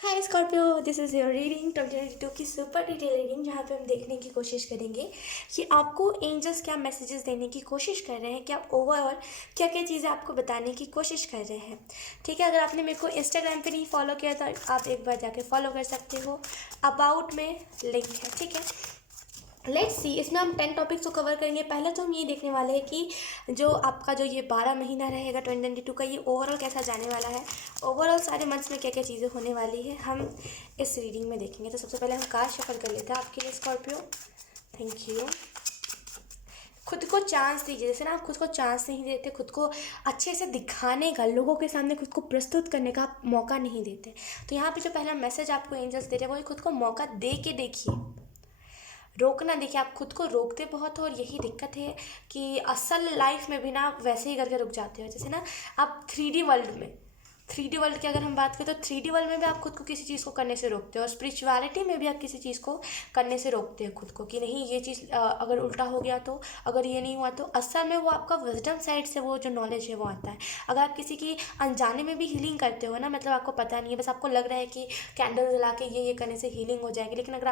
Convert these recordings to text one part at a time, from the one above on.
Hi Scorpio, this is your reading 2022 की super detail reading, जहाँ पे हम देखने की कोशिश करेंगे कि आपको एंजल्स क्या मैसेजेस देने की कोशिश कर रहे हैं, क्या ओवरऑल क्या क्या चीज़ें आपको बताने की कोशिश कर रहे हैं। ठीक है, अगर आपने मेरे को इंस्टाग्राम पे नहीं फॉलो किया तो आप एक बार जाके फॉलो कर सकते हो। अबाउट में लिंक है, ठीक है। लेट्स सी, इसमें हम 10 टॉपिक्स को कवर करेंगे। पहले तो हम ये देखने वाले हैं कि जो आपका जो ये 12 महीना रहेगा 2022 का, ये ओवरऑल कैसा जाने वाला है। ओवरऑल सारे मंथ्स में क्या क्या चीज़ें होने वाली है हम इस रीडिंग में देखेंगे। तो सबसे पहले हम कार्ड शफल कर लेते हैं आपके लिए स्कॉर्पियो। Thank you. खुद को चांस दीजिए। जैसे ना आप खुद को चांस नहीं देते, खुद को अच्छे से दिखाने का, लोगों के सामने खुद को प्रस्तुत करने का आप मौका नहीं देते। तो यहाँ पे जो पहला मैसेज आपको एंजल्स दे रहे हैं वो खुद को मौका दे के देखिए, रोकना। देखिए, आप खुद को रोकते बहुत हो और यही दिक्कत है कि असल लाइफ में भी ना आप वैसे ही करके रुक जाते हो। जैसे ना आप 3D वर्ल्ड में, 3D वर्ल्ड की अगर हम बात करें तो 3D वर्ल्ड में भी आप खुद को किसी चीज़ को करने से रोकते हो, और स्पिरिचुअलिटी में भी आप किसी चीज़ को करने से रोकते हो खुद को कि नहीं ये चीज़ अगर उल्टा हो गया तो, अगर ये नहीं हुआ तो। असल में वो आपका विजडम साइड से वो जो नॉलेज है वो आता है। अगर आप किसी की अनजाने में भी हीलिंग करते हो ना, मतलब आपको पता नहीं है, बस आपको लग रहा है कि कैंडल जला के ये करने से हीलिंग हो जाएगी, लेकिन अगर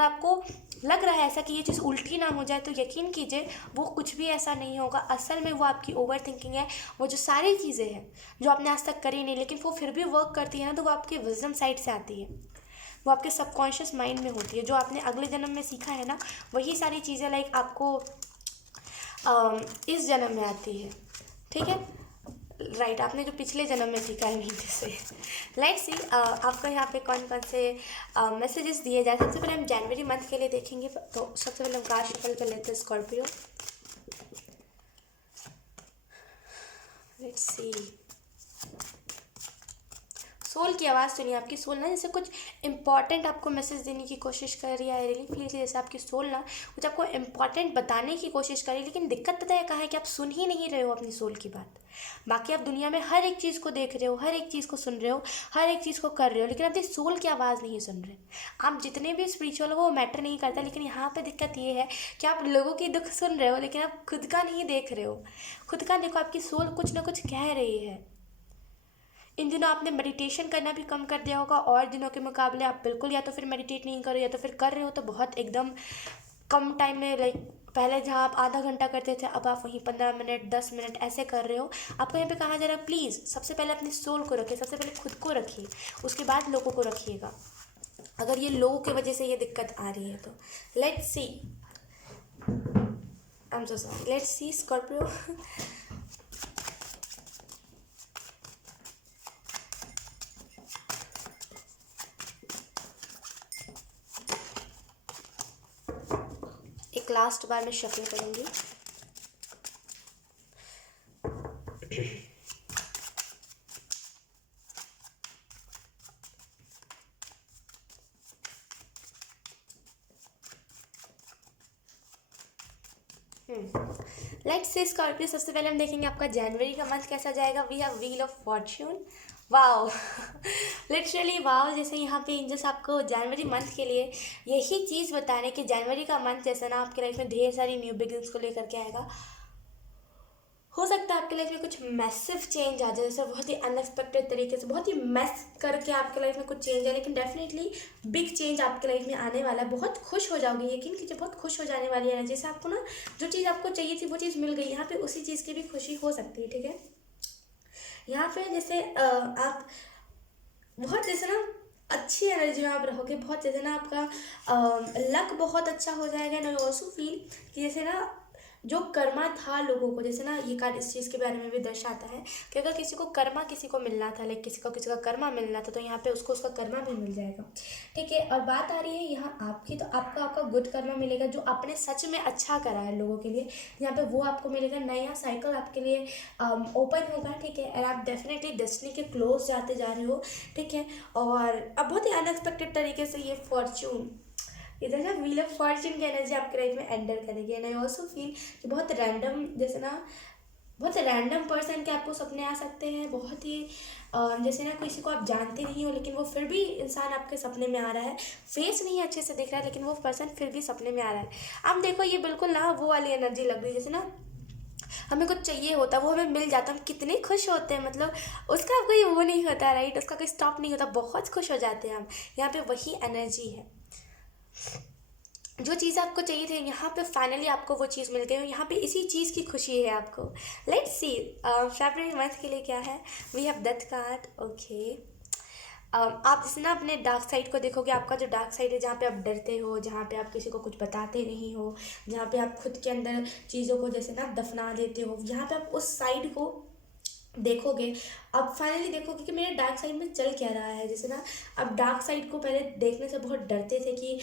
आपको लग रहा है ऐसा कि ये चीज़ उल्टी ना हो जाए, तो यकीन कीजिए वो कुछ भी ऐसा नहीं होगा। असल में वो आपकी ओवर थिंकिंग है। वो जो सारी चीज़ें हैं जो आपने आज तक करी नहीं लेकिन वो फिर भी वर्क करती है ना, तो वो आपके विजडम साइड से आती है, वो आपके सबकॉन्शियस माइंड में होती है। जो आपने अगले जन्म में सीखा है ना, वही सारी चीज़ें लाइक आपको इस जन्म में आती है। ठीक है, राइट, आपने जो पिछले जन्म में सीखा है नीचे से। लेट्स सी आपको यहाँ पे कौन कौन से मैसेजेस दिए जाए। सबसे पहले हम जनवरी मंथ के लिए देखेंगे, तो सबसे पहले हम कार्ड शफल कर लेते हैं स्कॉर्पियो। लेट्स सी, सोल की आवाज़ सुनिए। आपकी सोल ना जैसे कुछ इंपॉर्टेंट आपको मैसेज देने की कोशिश कर रही है। आई रियली फील जैसे आपकी सोल ना कुछ आपको इंपॉर्टेंट बताने की कोशिश कर रही है, लेकिन दिक्कत पता है कहाँ है कि आप सुन ही नहीं रहे हो अपनी सोल की बात। बाकी आप दुनिया में हर एक चीज़ को देख रहे हो, हर एक चीज़ को सुन रहे हो, हर एक चीज़ को कर रहे हो, लेकिन अपनी सोल की आवाज़ नहीं सुन रहे। आप जितने भी स्पिरिचुअल हो वो मैटर नहीं करता, लेकिन यहाँ पे दिक्कत ये है कि आप लोगों की दुख सुन रहे हो लेकिन आप खुद का नहीं देख रहे हो। खुद का देखो, आपकी सोल कुछ ना कुछ कह रही है। इन दिनों आपने मेडिटेशन करना भी कम कर दिया होगा, और दिनों के मुकाबले आप बिल्कुल या तो फिर मेडिटेट नहीं करो, या तो फिर कर रहे हो तो बहुत एकदम कम टाइम में। लाइक पहले जहाँ आप आधा घंटा करते थे, अब आप वहीं 15 मिनट 10 मिनट ऐसे कर रहे हो। आपको यहाँ पे कहा जा रहा है प्लीज़ सबसे पहले अपनी सोल को रखिए, सबसे पहले खुद को रखिए, उसके बाद लोगों को रखिएगा। अगर ये लोगों की वजह से ये दिक्कत आ रही है तो let's see, I am so sorry, let's see Scorpio. एक लास्ट बार मैं शफल करूँगी। लेट्स से स्कॉर्पियो, सबसे पहले हम देखेंगे आपका जनवरी का मंथ कैसा जाएगा। We have wheel of fortune. Wow, literally wow. जैसे यहाँ पे एंजल्स आपको जनवरी मंथ के लिए यही चीज़ बता रहे हैं कि जनवरी का मंथ जैसे ना आपके लाइफ में ढेर सारी न्यू बिगिनिंग्स को लेकर के आएगा। हो सकता है आपके लाइफ में कुछ मैसिव चेंज आ जाए, जैसे बहुत ही अनएक्सपेक्टेड तरीके से, बहुत ही मैस करके आपके लाइफ में कुछ चेंज है, लेकिन डेफिनेटली बिग चेंज आपके लाइफ में आने वाला है। बहुत खुश हो जाओगे, यकीन कीजिए बहुत खुश हो जाने वाली है। जैसे आपको ना जो चीज़ आपको चाहिए थी वो चीज़ मिल गई, यहाँ पे उसी चीज़ की भी खुशी हो सकती है। ठीक है, यहाँ पे जैसे आप बहुत जैसे ना अच्छी एनर्जी में आप रहोगे, बहुत जैसे ना आपका लक बहुत अच्छा हो जाएगा। एंड आई ऑल्सो फील कि जैसे ना जो कर्मा था लोगों को, जैसे ना ये कार्ड इस चीज़ के बारे में भी दर्शाता है कि अगर किसी को कर्मा किसी को मिलना था, लाइक किसी का कर्मा मिलना था, तो यहाँ पे उसको उसका कर्मा भी मिल जाएगा। ठीक है, और बात आ रही है यहाँ आपकी, तो आपका गुड कर्मा मिलेगा जो आपने सच में अच्छा करा है लोगों के लिए, यहाँ पे वो आपको मिलेगा। नया साइकिल आपके लिए ओपन होगा। ठीक है, और आप डेफिनेटली डेस्टिनी के क्लोज जाते जा रहे हो। ठीक है, और अब बहुत ही अनएक्सपेक्टेड तरीके से ये फॉर्च्यून, इधर ना व्हील ऑफ फॉर्च्यून की एनर्जी आपके लाइफ में एंटर करेगी। एंड आई ऑल्सो फील कि बहुत रैंडम, जैसे ना बहुत रैंडम पर्सन के आपको सपने आ सकते हैं। बहुत ही जैसे ना किसी को आप जानते नहीं हो, लेकिन वो फिर भी इंसान आपके सपने में आ रहा है। फेस नहीं अच्छे से दिख रहा है, लेकिन वो पर्सन फिर भी सपने में आ रहा है। अब देखो, ये बिल्कुल ना वो वाली एनर्जी लग रही है, जैसे ना हमें कुछ चाहिए होता है वो हमें मिल जाता है, हम कितने खुश होते हैं, मतलब उसका कोई वो नहीं होता, राइट, उसका कोई स्टॉप नहीं होता, बहुत खुश हो जाते हैं हम। यहाँ पे वही एनर्जी है, जो चीज़ आपको चाहिए थी यहाँ पे फाइनली आपको वो चीज़ मिल गई, और यहाँ पे इसी चीज़ की खुशी है आपको। लेट्स सी फेब्रुअरी मंथ के लिए क्या है। We have death card, okay. आप जैसे ना अपने डार्क साइड को देखोगे, आपका जो डार्क साइड है जहाँ पे आप डरते हो, जहाँ पे आप किसी को कुछ बताते नहीं हो, जहाँ पे आप खुद के अंदर चीज़ों को जैसे ना दफना देते हो, यहाँ पे आप उस साइड को देखोगे। अब फाइनली देखोगे कि मेरे डार्क साइड में चल क्या रहा है। जैसे ना आप डार्क साइड को पहले देखने से बहुत डरते थे कि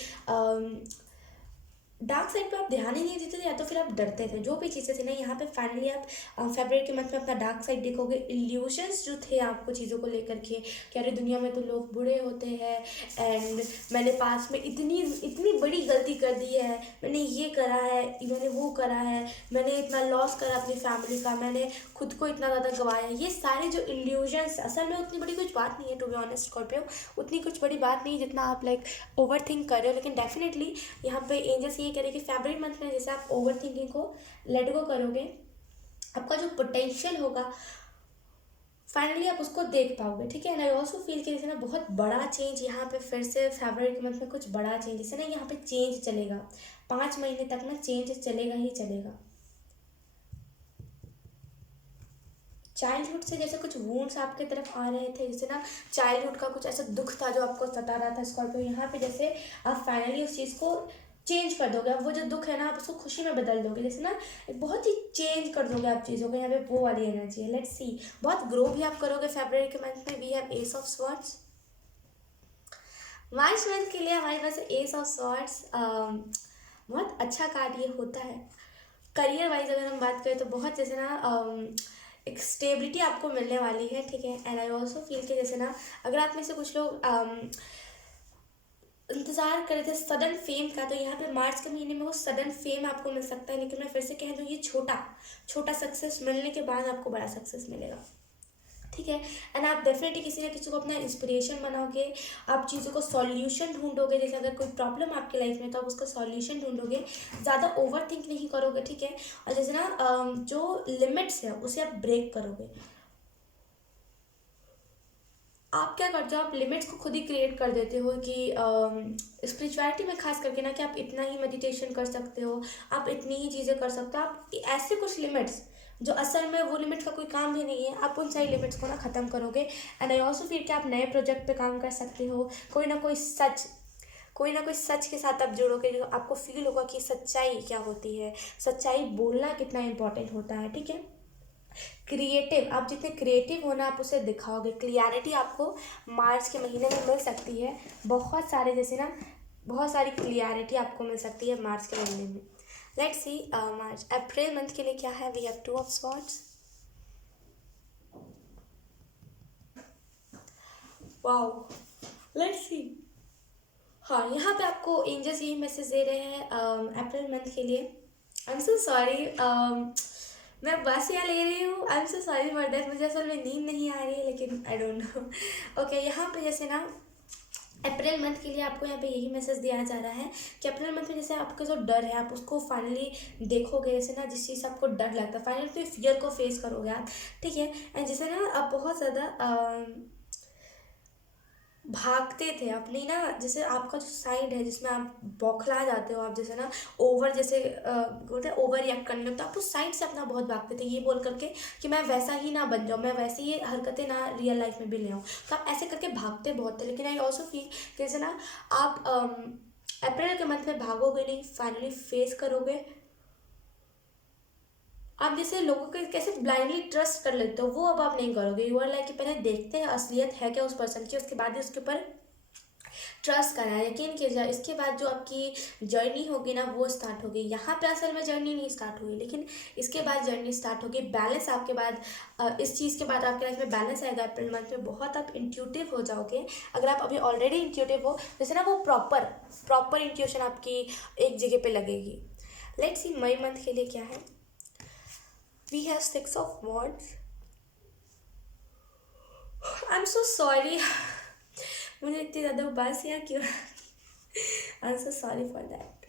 डार्क साइड पे आप ध्यान ही नहीं देते थे, या तो फिर आप डरते थे, जो भी चीज़ें थी ना, यहाँ पे फाइनली आप फेब्रुअरी के मंथ में अपना डार्क साइड देखोगे। इल्यूशंस जो थे आपको चीज़ों को लेकर के कि अरे दुनिया में तो लोग बुरे होते हैं, एंड मैंने पास में इतनी इतनी बड़ी गलती कर दी है, मैंने ये करा है, मैंने वो करा है, मैंने इतना लॉस करा अपनी फैमिली का, मैंने खुद को इतना ज़्यादा गंवाया। ये सारे जो इल्यूजन्स, असल में उतनी बड़ी कुछ बात नहीं है, टू बी ऑनेस्ट स्कॉर्पियो, उतनी कुछ बड़ी बात नहीं है जितना आप लाइक ओवर थिंक कर रहे हो। लेकिन डेफिनेटली यहाँ पे एंजल्स ये करें कि फैब्रुअरी मंथ में जैसे आप ओवर थिंकिंग को लेट गो करोगे, आपका जो पोटेंशियल होगा फाइनली आप उसको देख पाओगे, ठीक है। एंड आई ऑल्सो फील कि जैसे ना बहुत बड़ा चेंज यहाँ पे फिर से फैब्रुअरी के मंथ में कुछ बड़ा चेंज, जैसे ना यहाँ पे चेंज चलेगा 5 महीने तक ना, चेंज चलेगा ही चलेगा। चाइल्डहुड से जैसे कुछ वूंड्स आपके तरफ आ रहे थे, जैसे ना चाइल्डहुड का कुछ ऐसा दुख था जो आपको सता रहा था स्कॉर्पियो, यहाँ पे जैसे आप फाइनली उस चीज़ को चेंज कर दोगे। अब वो जो दुख है ना, आप उसको खुशी में बदल दोगे, जैसे ना एक बहुत ही चेंज कर दोगे आप चीज़ों को। यहाँ पे वो वाली एनर्जी है। लेट्स सी, बहुत ग्रो भी आप करोगे फरवरी के मंथ में। We have ace of swords. March month के लिए हमारे पास एस ऑफ स्वॉर्ड्स, बहुत अच्छा कार्ड ये होता है। करियर वाइज अगर हम बात करें तो बहुत जैसे ना एक स्टेबिलिटी आपको मिलने वाली है, ठीक है। एंड आई ऑल्सो फील कि जैसे ना अगर आप में से कुछ लोग इंतज़ार कर रहे थे सडन फेम का, तो यहाँ पे मार्च के महीने में वो सडन फेम आपको मिल सकता है। लेकिन मैं फिर से कह दूँ, ये छोटा छोटा सक्सेस मिलने के बाद आपको बड़ा सक्सेस मिलेगा, ठीक है। एंड आप डेफिनेटली किसी ना किसी को अपना इंस्पिरेशन बनाओगे, आप चीज़ों को सॉल्यूशन ढूंढोगे। जैसे अगर कोई प्रॉब्लम आपके लाइफ में तो आप उसका सॉल्यूशन ढूंढोगे, ज़्यादा ओवर थिंक नहीं करोगे, ठीक है। और जैसे ना जो लिमिट्स है उसे आप ब्रेक करोगे। आप क्या करते हो, आप लिमिट्स को खुद ही क्रिएट कर देते हो कि स्पिरिचुअलिटी में खास करके ना, कि आप इतना ही मेडिटेशन कर सकते हो, आप इतनी ही चीज़ें कर सकते हो। आप ऐसे कुछ लिमिट्स जो असल में वो लिमिट्स का कोई काम भी नहीं है, आप उन सारी लिमिट्स को ना ख़त्म करोगे। एंड आई ऑल्सो फील कि आप नए प्रोजेक्ट पे काम कर सकते हो। कोई ना कोई सच के साथ आप जुड़ोगे, जो आपको फील होगा कि सच्चाई क्या होती है, सच्चाई बोलना कितना इंपॉर्टेंट होता है, ठीक है। क्रिएटिव, आप जितने क्रिएटिव होना आप उसे दिखाओगे। क्लियरिटी आपको मार्च के महीने में मिल सकती है, बहुत सारे जैसे ना बहुत सारी क्लियरिटी आपको मिल सकती है मार्च के महीने में। Let's C March April month के लिए क्या है। We have 2 of swords. Wow, let's see. हाँ, यहाँ पे आपको एंजल्स यही मैसेज दे रहे हैं अप्रैल मंथ के लिए। आई एम सो सॉरी, मैं बस यहाँ ले रही हूँ। आई am so sorry for that, मुझे असल में नींद नहीं आ रही है, लेकिन आई डोंट नो। ओके, यहाँ पे जैसे ना अप्रैल मंथ के लिए आपको यहाँ पे यही मैसेज दिया जा रहा है कि अप्रैल मंथ में जैसे आपका जो डर है आप उसको फाइनली देखोगे। जैसे ना जिस चीज़ से आपको डर लगता है फाइनली तो फियर को फेस करोगे आप, ठीक है। एंड जैसे ना आप बहुत ज़्यादा भागते थे अपनी ना, जैसे आपका जो साइड है जिसमें आप बौखला जाते हो, आप जैसे ना ओवर जैसे बोलते हैं ओवर रिएक्ट करने लगते हो, आप उस साइड से अपना बहुत भागते थे ये बोल करके कि मैं वैसा ही ना बन जाऊँ, मैं वैसी ही हरकतें ना रियल लाइफ में भी ले आऊँ। तो आप ऐसे करके भागते बहुत थे। लेकिन आई ऑल्सो फील कि जैसे ना आप अप्रैल के मंथ में भागोगे नहीं, फाइनली फेस करोगे। आप जैसे लोगों के कैसे ब्लाइंडली ट्रस्ट कर लेते हो, वो अब आप नहीं करोगे। यू आर लाइक कि पहले देखते हैं असलियत है क्या उस पर्सन की, उसके बाद ही उसके ऊपर ट्रस्ट करना है, यकीन किया जाए। इसके बाद जो आपकी जर्नी होगी ना वो स्टार्ट होगी। यहाँ पे असल में जर्नी नहीं स्टार्ट हुई, लेकिन इसके बाद जर्नी स्टार्ट होगी। बैलेंस आपके बाद इस चीज़ के बाद आपके लाइफ में बैलेंस आएगा अप्रैल मंथ में। बहुत आप इंट्यूटिव हो जाओगे। अगर आप अभी ऑलरेडी इंट्यूटिव हो, जैसे ना वो प्रॉपर इंट्यूशन आपकी एक जगह पे लगेगी। लेट्स सी मई मंथ के लिए क्या है। We have 6 of wands. I am so sorry मुझे इतनी ज़्यादा उबासियाँ क्यों। I am so sorry for that.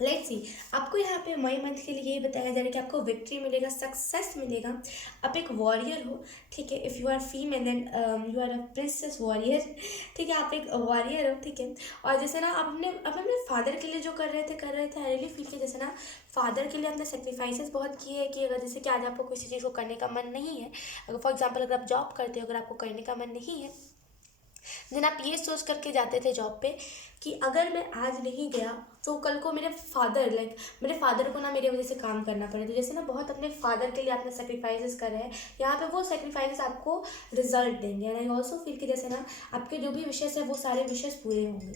Let's see, आपको यहाँ पे मई मंथ के लिए यही बताया जा रहा है कि आपको विक्ट्री मिलेगा, सक्सेस मिलेगा। आप एक वॉरियर हो, ठीक है। If you are female then you are a princess warrior, ठीक है। आप एक वॉरियर हो, ठीक है। और जैसे ना आप अपने फादर के लिए जो कर रहे थे आई रियली फील कि जैसे ना फादर के लिए आपने सेक्रीफाइसेस बहुत किए हैं कि अगर जैसे कि आज आपको किसी चीज़ को करने का मन नहीं है, अगर फॉर एग्जाम्पल अगर आप जॉब करते हो, अगर आपको करने का मन नहीं है, देन आप ये सोच करके जाते थे जॉब पे कि अगर मैं आज नहीं गया तो कल को मेरे फादर को ना मेरी वजह से काम करना पड़े। तो जैसे ना बहुत अपने फादर के लिए आपने सेक्रीफाइसेस कर रहे हैं, यहाँ पे वो सेक्रीफाइसेस आपको रिजल्ट देंगे। एंड आई ऑल्सो फील कि जैसे ना आपके जो भी विशेष है वो सारे विशेष पूरे होंगे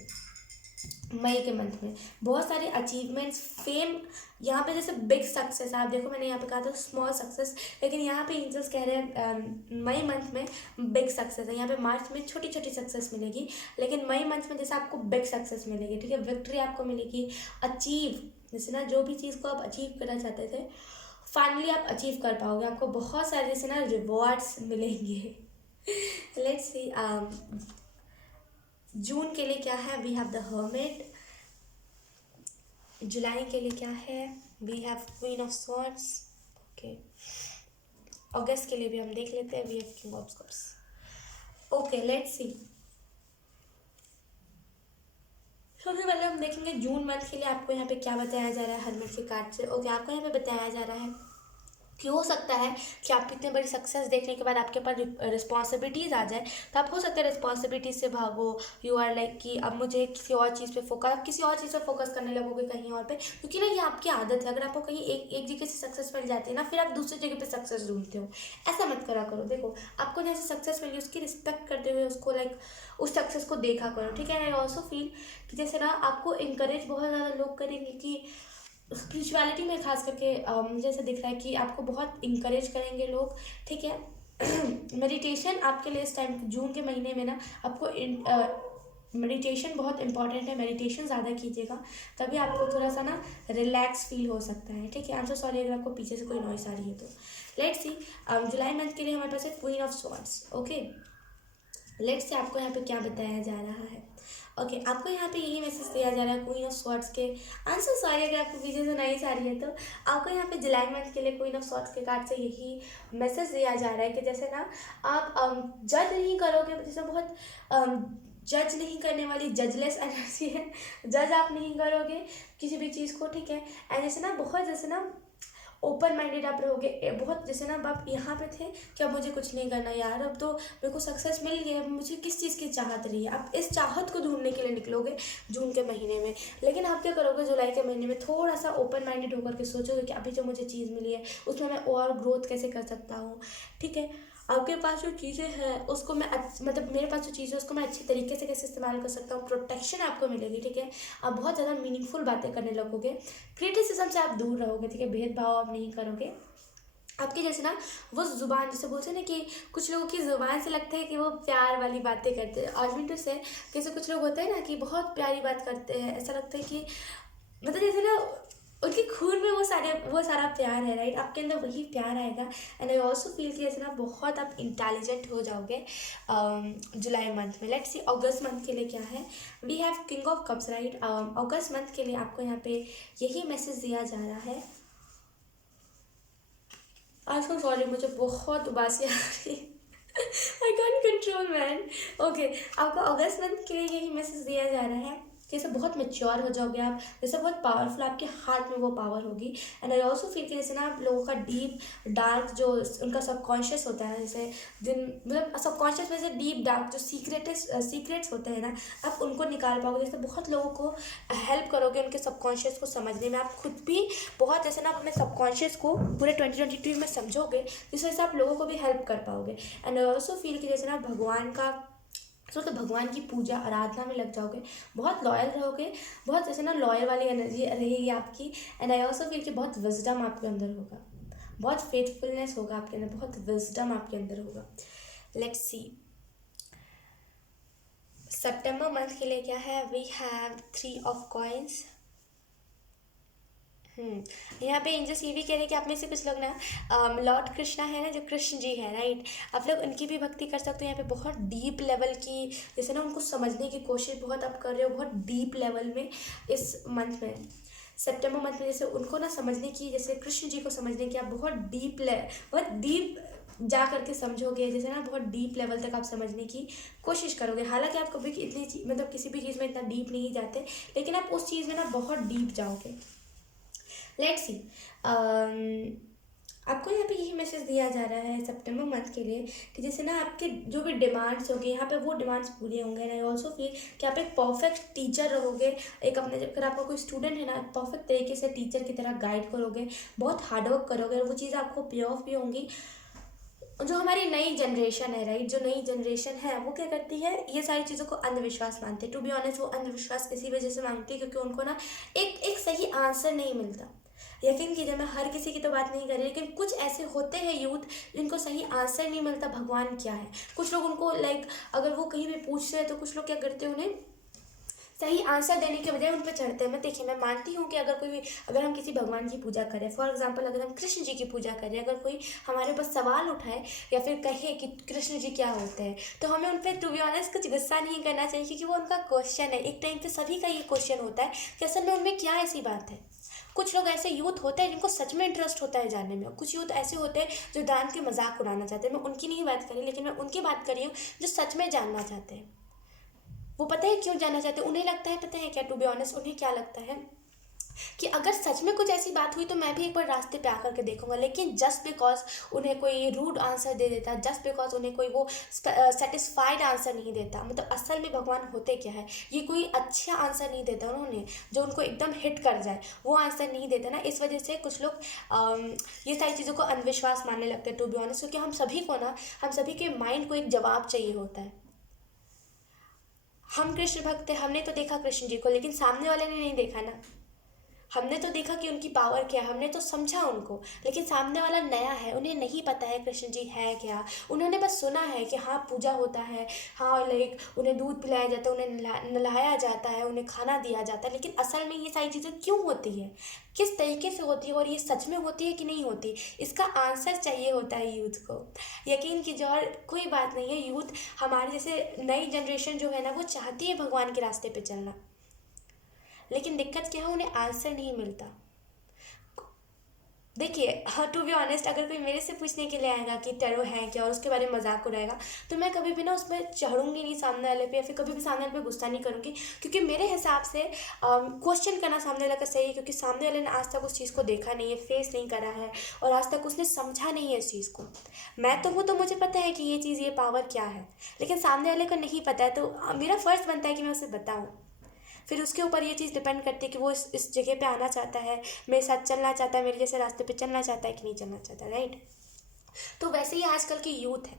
मई के मंथ में। बहुत सारे अचीवमेंट्स, फेम, यहाँ पे जैसे बिग सक्सेस, आप देखो मैंने यहाँ पे कहा था स्मॉल सक्सेस, लेकिन यहाँ पे एंजल्स कह रहे हैं मई मंथ में बिग सक्सेस है। यहाँ पे मार्च में छोटी छोटी सक्सेस मिलेगी, लेकिन मई मंथ में जैसे आपको बिग सक्सेस मिलेगी, ठीक है। विक्ट्री आपको मिलेगी, अचीव, जैसे ना जो भी चीज़ को आप अचीव करना चाहते थे फाइनली आप अचीव कर पाओगे। आपको बहुत सारे जैसे ना रिवॉर्ड्स मिलेंगे। लेट्स सी, जून के लिए क्या है, वी हैव द हर्मिट। जुलाई के लिए क्या है, we have queen of swords, okay. अगस्त के लिए भी हम देख लेते हैं, we have king of swords, okay. Let's see, सबसे पहले हम देखेंगे जून मंथ के लिए आपको यहाँ पे क्या बताया जा रहा है हर्मिट के कार्ड से। ओके, आपको यहाँ पे बताया जा रहा है कि हो सकता है कि आप इतने बड़ी सक्सेस देखने के बाद आपके पास रिस्पॉन्सिबिलिटीज़ आ जाए, तो आप हो सकता है रिस्पॉन्सिबिलिटीज से भागो। यू आर लाइक कि अब मुझे किसी और चीज़ पे फोकस, आप किसी और चीज़ पे फोकस करने लगोगे कहीं और पे, क्योंकि ना ये आपकी आदत है। अगर आपको कहीं एक जगह से सक्सेस मिल जाती है ना, फिर आप दूसरी जगह पे सक्सेस ढूंढते हो। ऐसा मत करा करो। देखो, आपको जैसे सक्सेस मिली उसकी रिस्पेक्ट करते हुए उसको लाइक उस सक्सेस को देखा करो, ठीक है। आई ऑल्सो फील कि जैसे ना आपको इंकरेज बहुत ज़्यादा लोग करेंगे कि स्पिरिचुअलिटी में खास करके मुझे ऐसा दिख रहा है कि आपको बहुत इंकरेज करेंगे लोग, ठीक है। मेडिटेशन आपके लिए इस टाइम जून के महीने में ना आपको मेडिटेशन बहुत इंपॉर्टेंट है। मेडिटेशन ज़्यादा कीजिएगा, तभी आपको थोड़ा सा ना रिलैक्स फील हो सकता है, ठीक है। आई एम सो सॉरी अगर आपको पीछे से कोई नॉइस आ रही है तो। लेट्स सी, जुलाई मंथ के लिए हमारे पास है queen of swords, okay. Let's say आपको यहाँ पे क्या बताया जा रहा है। ओके, आपको यहाँ पे यही मैसेज दिया जा रहा है क्वीन ऑफ स्वॉर्ड्स के। आंसर सॉरी अगर आपको पीछे से नहीं आ रही है, तो आपको यहाँ पे जुलाई मंथ के लिए क्वीन ऑफ स्वॉर्ड्स के कार्ड से यही मैसेज दिया जा रहा है कि जैसे ना आप जज नहीं करोगे, जैसे बहुत जज नहीं करने वाली जजलेस एनर्जी है। जज आप नहीं करोगे किसी भी चीज़ को, ठीक है। एंड जैसे ना बहुत जैसे ना ओपन माइंडेड आप रहोगे। बहुत जैसे ना आप यहाँ पे थे कि अब मुझे कुछ नहीं करना यार, अब तो मेरे को सक्सेस मिल गई, अब मुझे किस चीज़ की चाहत रही है। आप इस चाहत को ढूंढने के लिए निकलोगे जून के महीने में। लेकिन आप क्या करोगे जुलाई के महीने में, थोड़ा सा ओपन माइंडेड होकर के सोचोगे कि अभी जो मुझे चीज़ मिली है उसमें मैं और ग्रोथ कैसे कर सकता हूँ, ठीक है। आपके पास जो चीज़ें हैं उसको मैं मतलब मेरे पास जो चीज़ें उसको मैं अच्छी तरीके से कैसे इस्तेमाल कर सकता हूँ, प्रोटेक्शन आपको मिलेगी, ठीक है। आप बहुत ज़्यादा मीनिंगफुल बातें करने लगोगे, क्रिटिसिज्म से आप दूर रहोगे, ठीक है। भेदभाव आप नहीं करोगे। आपकी जैसे ना वो ज़ुबान, जैसे बोलते हैं ना कि कुछ लोगों की ज़ुबान से लगता है कि वो प्यार वाली बातें करते हैं। आई मीन टू से जैसे कुछ लोग होते हैं ना कि बहुत प्यारी बात करते हैं, ऐसा लगता है कि मतलब जैसे ना उनके खून में वो सारा प्यार है, राइट। आपके अंदर वही प्यार आएगा। एंड आई ऑल्सो फील कि जैसे ना बहुत आप इंटेलिजेंट हो जाओगे जुलाई मंथ में। लेट्स सी, अगस्त मंथ के लिए क्या है, we have king of cups, right. अगस्त मंथ के लिए आपको यहाँ पे यही मैसेज दिया जा रहा है। आई सो सॉरी, मुझे बहुत उबासी आ रही है। I can control man. Okay, आपको अगस्त मंथ के लिए यही मैसेज दिया जा रहा है कि जैसे बहुत मेच्योर हो जाओगे आप, जैसे बहुत पावरफुल आपके हाथ में वो पावर होगी। एंड आई ऑल्सो फील कि जैसे ना आप लोगों का डीप डार्क जो उनका सबकॉन्शियस होता है, जैसे जिन मतलब सबकॉन्शियस में से डीप डार्क जो सीक्रेट्स होते हैं ना, आप उनको निकाल पाओगे। जैसे बहुत लोगों को हेल्प करोगे उनके सबकॉन्शियस को समझने में। आप खुद भी बहुत जैसे ना अपने सबकॉन्शियस को पूरे 2022 में समझोगे, जिस वजह से आप लोगों को भी हेल्प कर पाओगे। एंड आई ऑल्सो फील कि जैसे ना भगवान का तो भगवान की पूजा आराधना में लग जाओगे, बहुत लॉयल रहोगे, बहुत जैसे ना लॉयल वाली एनर्जी रहेगी आपकी। एंड आई ऑल्सो फील कि बहुत विजडम आपके अंदर होगा, बहुत फेथफुलनेस होगा आपके अंदर, बहुत विजडम आपके अंदर होगा। लेट्स सी, सितंबर मंथ के लिए क्या है, वी हैव 3 ऑफ कॉइन्स। यहाँ पे एंजल्स ये भी कह रहे हैं कि आप में से कुछ लोग ना लॉर्ड कृष्णा है ना, जो कृष्ण जी है, राइट, आप लोग उनकी भी भक्ति कर सकते हो। यहाँ पे बहुत डीप लेवल की जैसे ना उनको समझने की कोशिश बहुत आप कर रहे हो, बहुत डीप लेवल में इस मंथ में। सितंबर मंथ में जैसे उनको ना समझने की, जैसे कृष्ण जी को समझने की आप बहुत डीप जा करके समझोगे, जैसे ना बहुत डीप लेवल तक आप समझने की कोशिश करोगे। हालांकि आप कभी मतलब किसी भी चीज़ में इतना डीप नहीं जाते, लेकिन आप उस चीज़ में ना बहुत डीप जाओगे। लेट्स सी, आपको यहाँ पे यही मैसेज दिया जा रहा है सितंबर मंथ के लिए कि जैसे ना आपके जो भी डिमांड्स होंगे यहाँ पे वो डिमांड्स पूरे होंगे। एंड आई ऑल्सो फील कि आप एक परफेक्ट टीचर रहोगे। एक अपने, अगर आपका कोई स्टूडेंट है ना, परफेक्ट तरीके से टीचर की तरह गाइड करोगे, बहुत हार्डवर्क करोगे और वो चीज़ आपको पे ऑफ भी होंगी। जो हमारी नई जनरेशन है, राइट, जो नई जनरेशन है वो क्या करती है, ये सारी चीज़ों को अंधविश्वास मानते हैं। टू बी ऑनेस्ट, वो अंधविश्वास इसी वजह से मानती है क्योंकि उनको ना एक सही आंसर नहीं मिलता। यकीन कीजिए, मैं हर किसी की तो बात नहीं कर रही, लेकिन कुछ ऐसे होते हैं यूथ जिनको सही आंसर नहीं मिलता भगवान क्या है। कुछ लोग उनको अगर वो कहीं भी पूछते हैं तो कुछ लोग क्या करते हैं, उन्हें सही आंसर देने के बजाय उन पर चढ़ते हैं। मैं मानती हूँ कि अगर हम किसी भगवान की पूजा करें, फॉर एग्जांपल अगर हम कृष्ण जी की पूजा करें, अगर कोई हमारे पास सवाल उठाए या फिर कहे कि कृष्ण जी क्या होते हैं, तो हमें उन पर टू बी ऑनेस्ट कुछ गुस्सा नहीं करना चाहिए, क्योंकि वो उनका क्वेश्चन है। एक टाइम पे सभी का ये क्वेश्चन होता है कि असल में उनमें क्या ऐसी बात है। कुछ लोग ऐसे यूथ होते हैं जिनको सच में इंटरेस्ट होता है जानने में, कुछ यूथ ऐसे होते हैं जो जान के मजाक उड़ाना चाहते हैं। मैं उनकी नहीं बात करी, लेकिन मैं उनकी बात करी हूँ जो सच में जानना चाहते हैं। वो पता है क्यों जानना चाहते हैं, उन्हें लगता है, पता है क्या, टू बी ऑनेस्ट उन्हें क्या लगता है कि अगर सच में कुछ ऐसी बात हुई तो मैं भी एक बार रास्ते पे आकर के देखूंगा। लेकिन जस्ट बिकॉज उन्हें कोई रूड आंसर दे देता, जस्ट बिकॉज उन्हें कोई वो सेटिस्फाइड आंसर नहीं देता, मतलब असल में भगवान होते क्या है, ये कोई अच्छा आंसर नहीं देता उन्होंने जो उनको एकदम हिट कर जाए, वो आंसर नहीं देता ना। इस वजह से कुछ लोग ये सारी चीज़ों को अंधविश्वास मानने लगते हैं, टू बी ऑनेस्ट। क्योंकि हम सभी के माइंड को एक जवाब चाहिए होता है। हम कृष्ण भक्त हैं, हमने तो देखा कृष्ण जी को, लेकिन सामने वाले ने नहीं देखा ना। हमने तो देखा कि उनकी पावर क्या है, हमने तो समझा उनको, लेकिन सामने वाला नया है, उन्हें नहीं पता है कृष्ण जी है क्या। उन्होंने बस सुना है कि हाँ पूजा होता है, हाँ उन्हें दूध पिलाया जाता है, उन्हें नलाया जाता है, उन्हें खाना दिया जाता है, लेकिन असल में ये सारी चीज़ें क्यों होती है, किस तरीके से होती है, और ये सच में होती है कि नहीं होती, इसका आंसर चाहिए होता है यूथ को। यकीन कीजिए, और कोई बात नहीं है, यूथ हमारे जैसे नई जनरेशन जो है ना, वो चाहती है भगवान के रास्ते पे चलना, लेकिन दिक्कत क्या है, उन्हें आंसर नहीं मिलता। देखिए, हाँ, टू बी ऑनेस्ट, अगर कोई मेरे से पूछने के लिए आएगा कि टैरो है क्या और उसके बारे में मजाक उड़ाएगा, तो मैं कभी भी ना उसमें चढ़ूंगी नहीं सामने वाले पे, या फिर कभी भी सामने वाले पे गुस्सा नहीं करूंगी। क्योंकि मेरे हिसाब से क्वेश्चन करना सामने वाले का सही है, क्योंकि सामने वाले ने आज तक उस चीज़ को देखा नहीं है, फेस नहीं करा है, और आज तक उसने समझा नहीं है इस चीज़ को। मैं तो हूँ, तो मुझे पता है कि ये चीज़, ये पावर क्या है, लेकिन सामने वाले को नहीं पता है, तो मेरा फ़र्ज़ बनता है कि मैं उसे बताऊँ। फिर उसके ऊपर ये चीज़ डिपेंड करती है कि वो इस जगह पे आना चाहता है, मेरे साथ चलना चाहता है, मेरे जैसे रास्ते पे चलना चाहता है कि नहीं चलना चाहता, राइट। तो वैसे ही आजकल की यूथ है,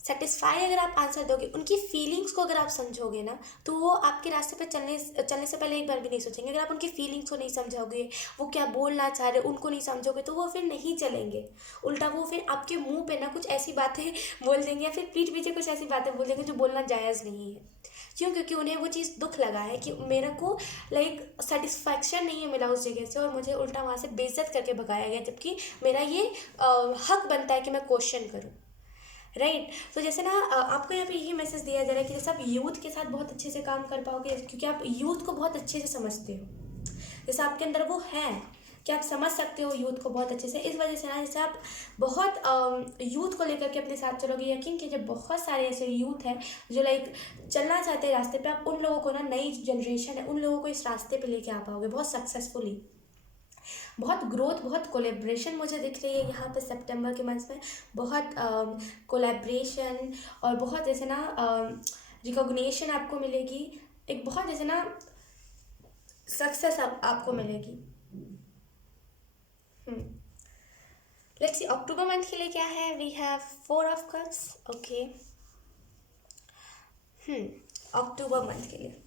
सेटिस्फाई अगर आप आंसर दोगे, उनकी फीलिंग्स को अगर आप समझोगे ना, तो वो आपके रास्ते पे चलने से पहले एक बार भी नहीं सोचेंगे। अगर आप उनकी फीलिंग्स को नहीं समझोगे, वो क्या बोलना चाह रहे उनको नहीं समझोगे, तो वो फिर नहीं चलेंगे। उल्टा वो फिर आपके मुंह पे ना कुछ ऐसी बातें बोल देंगे, या फिर पीठ पीछे कुछ ऐसी बातें बोल देंगे जो बोलना जायज़ नहीं है। क्यों? क्योंकि उन्हें वो चीज़ दुख लगा है कि मेरे को सेटिस्फैक्शन नहीं है मिला उस जगह से, और मुझे उल्टा वहाँ से बेइज्जत करके भगाया गया, जबकि मेरा ये हक बनता है कि मैं क्वेश्चन करूँ, राइट। तो जैसे ना आपको यहाँ पे यही मैसेज दिया जा रहा है कि जैसे आप यूथ के साथ बहुत अच्छे से काम कर पाओगे, क्योंकि आप यूथ को बहुत अच्छे से समझते हो, जैसे आपके अंदर वो है कि आप समझ सकते हो यूथ को बहुत अच्छे से। इस वजह से ना, जैसे आप बहुत यूथ को लेकर के अपने साथ चलोगे, यकीन कीजिए बहुत सारे ऐसे यूथ हैं जो चलना चाहते हैं रास्ते पे, आप उन लोगों को ना, नई जनरेशन है, उन लोगों को इस रास्ते पे लेके आ पाओगे बहुत सक्सेसफुली। बहुत ग्रोथ, बहुत कोलेब्रेशन मुझे दिख रही है यहाँ पे सितंबर के मंथ में। बहुत कोलेब्रेशन और बहुत जैसे ना रिकॉग्निशन आपको मिलेगी, एक बहुत जैसे ना सक्सेस आपको मिलेगी। लेट्स सी, अक्टूबर मंथ के लिए क्या है, we have 4 of cups, okay. अक्टूबर मंथ के लिए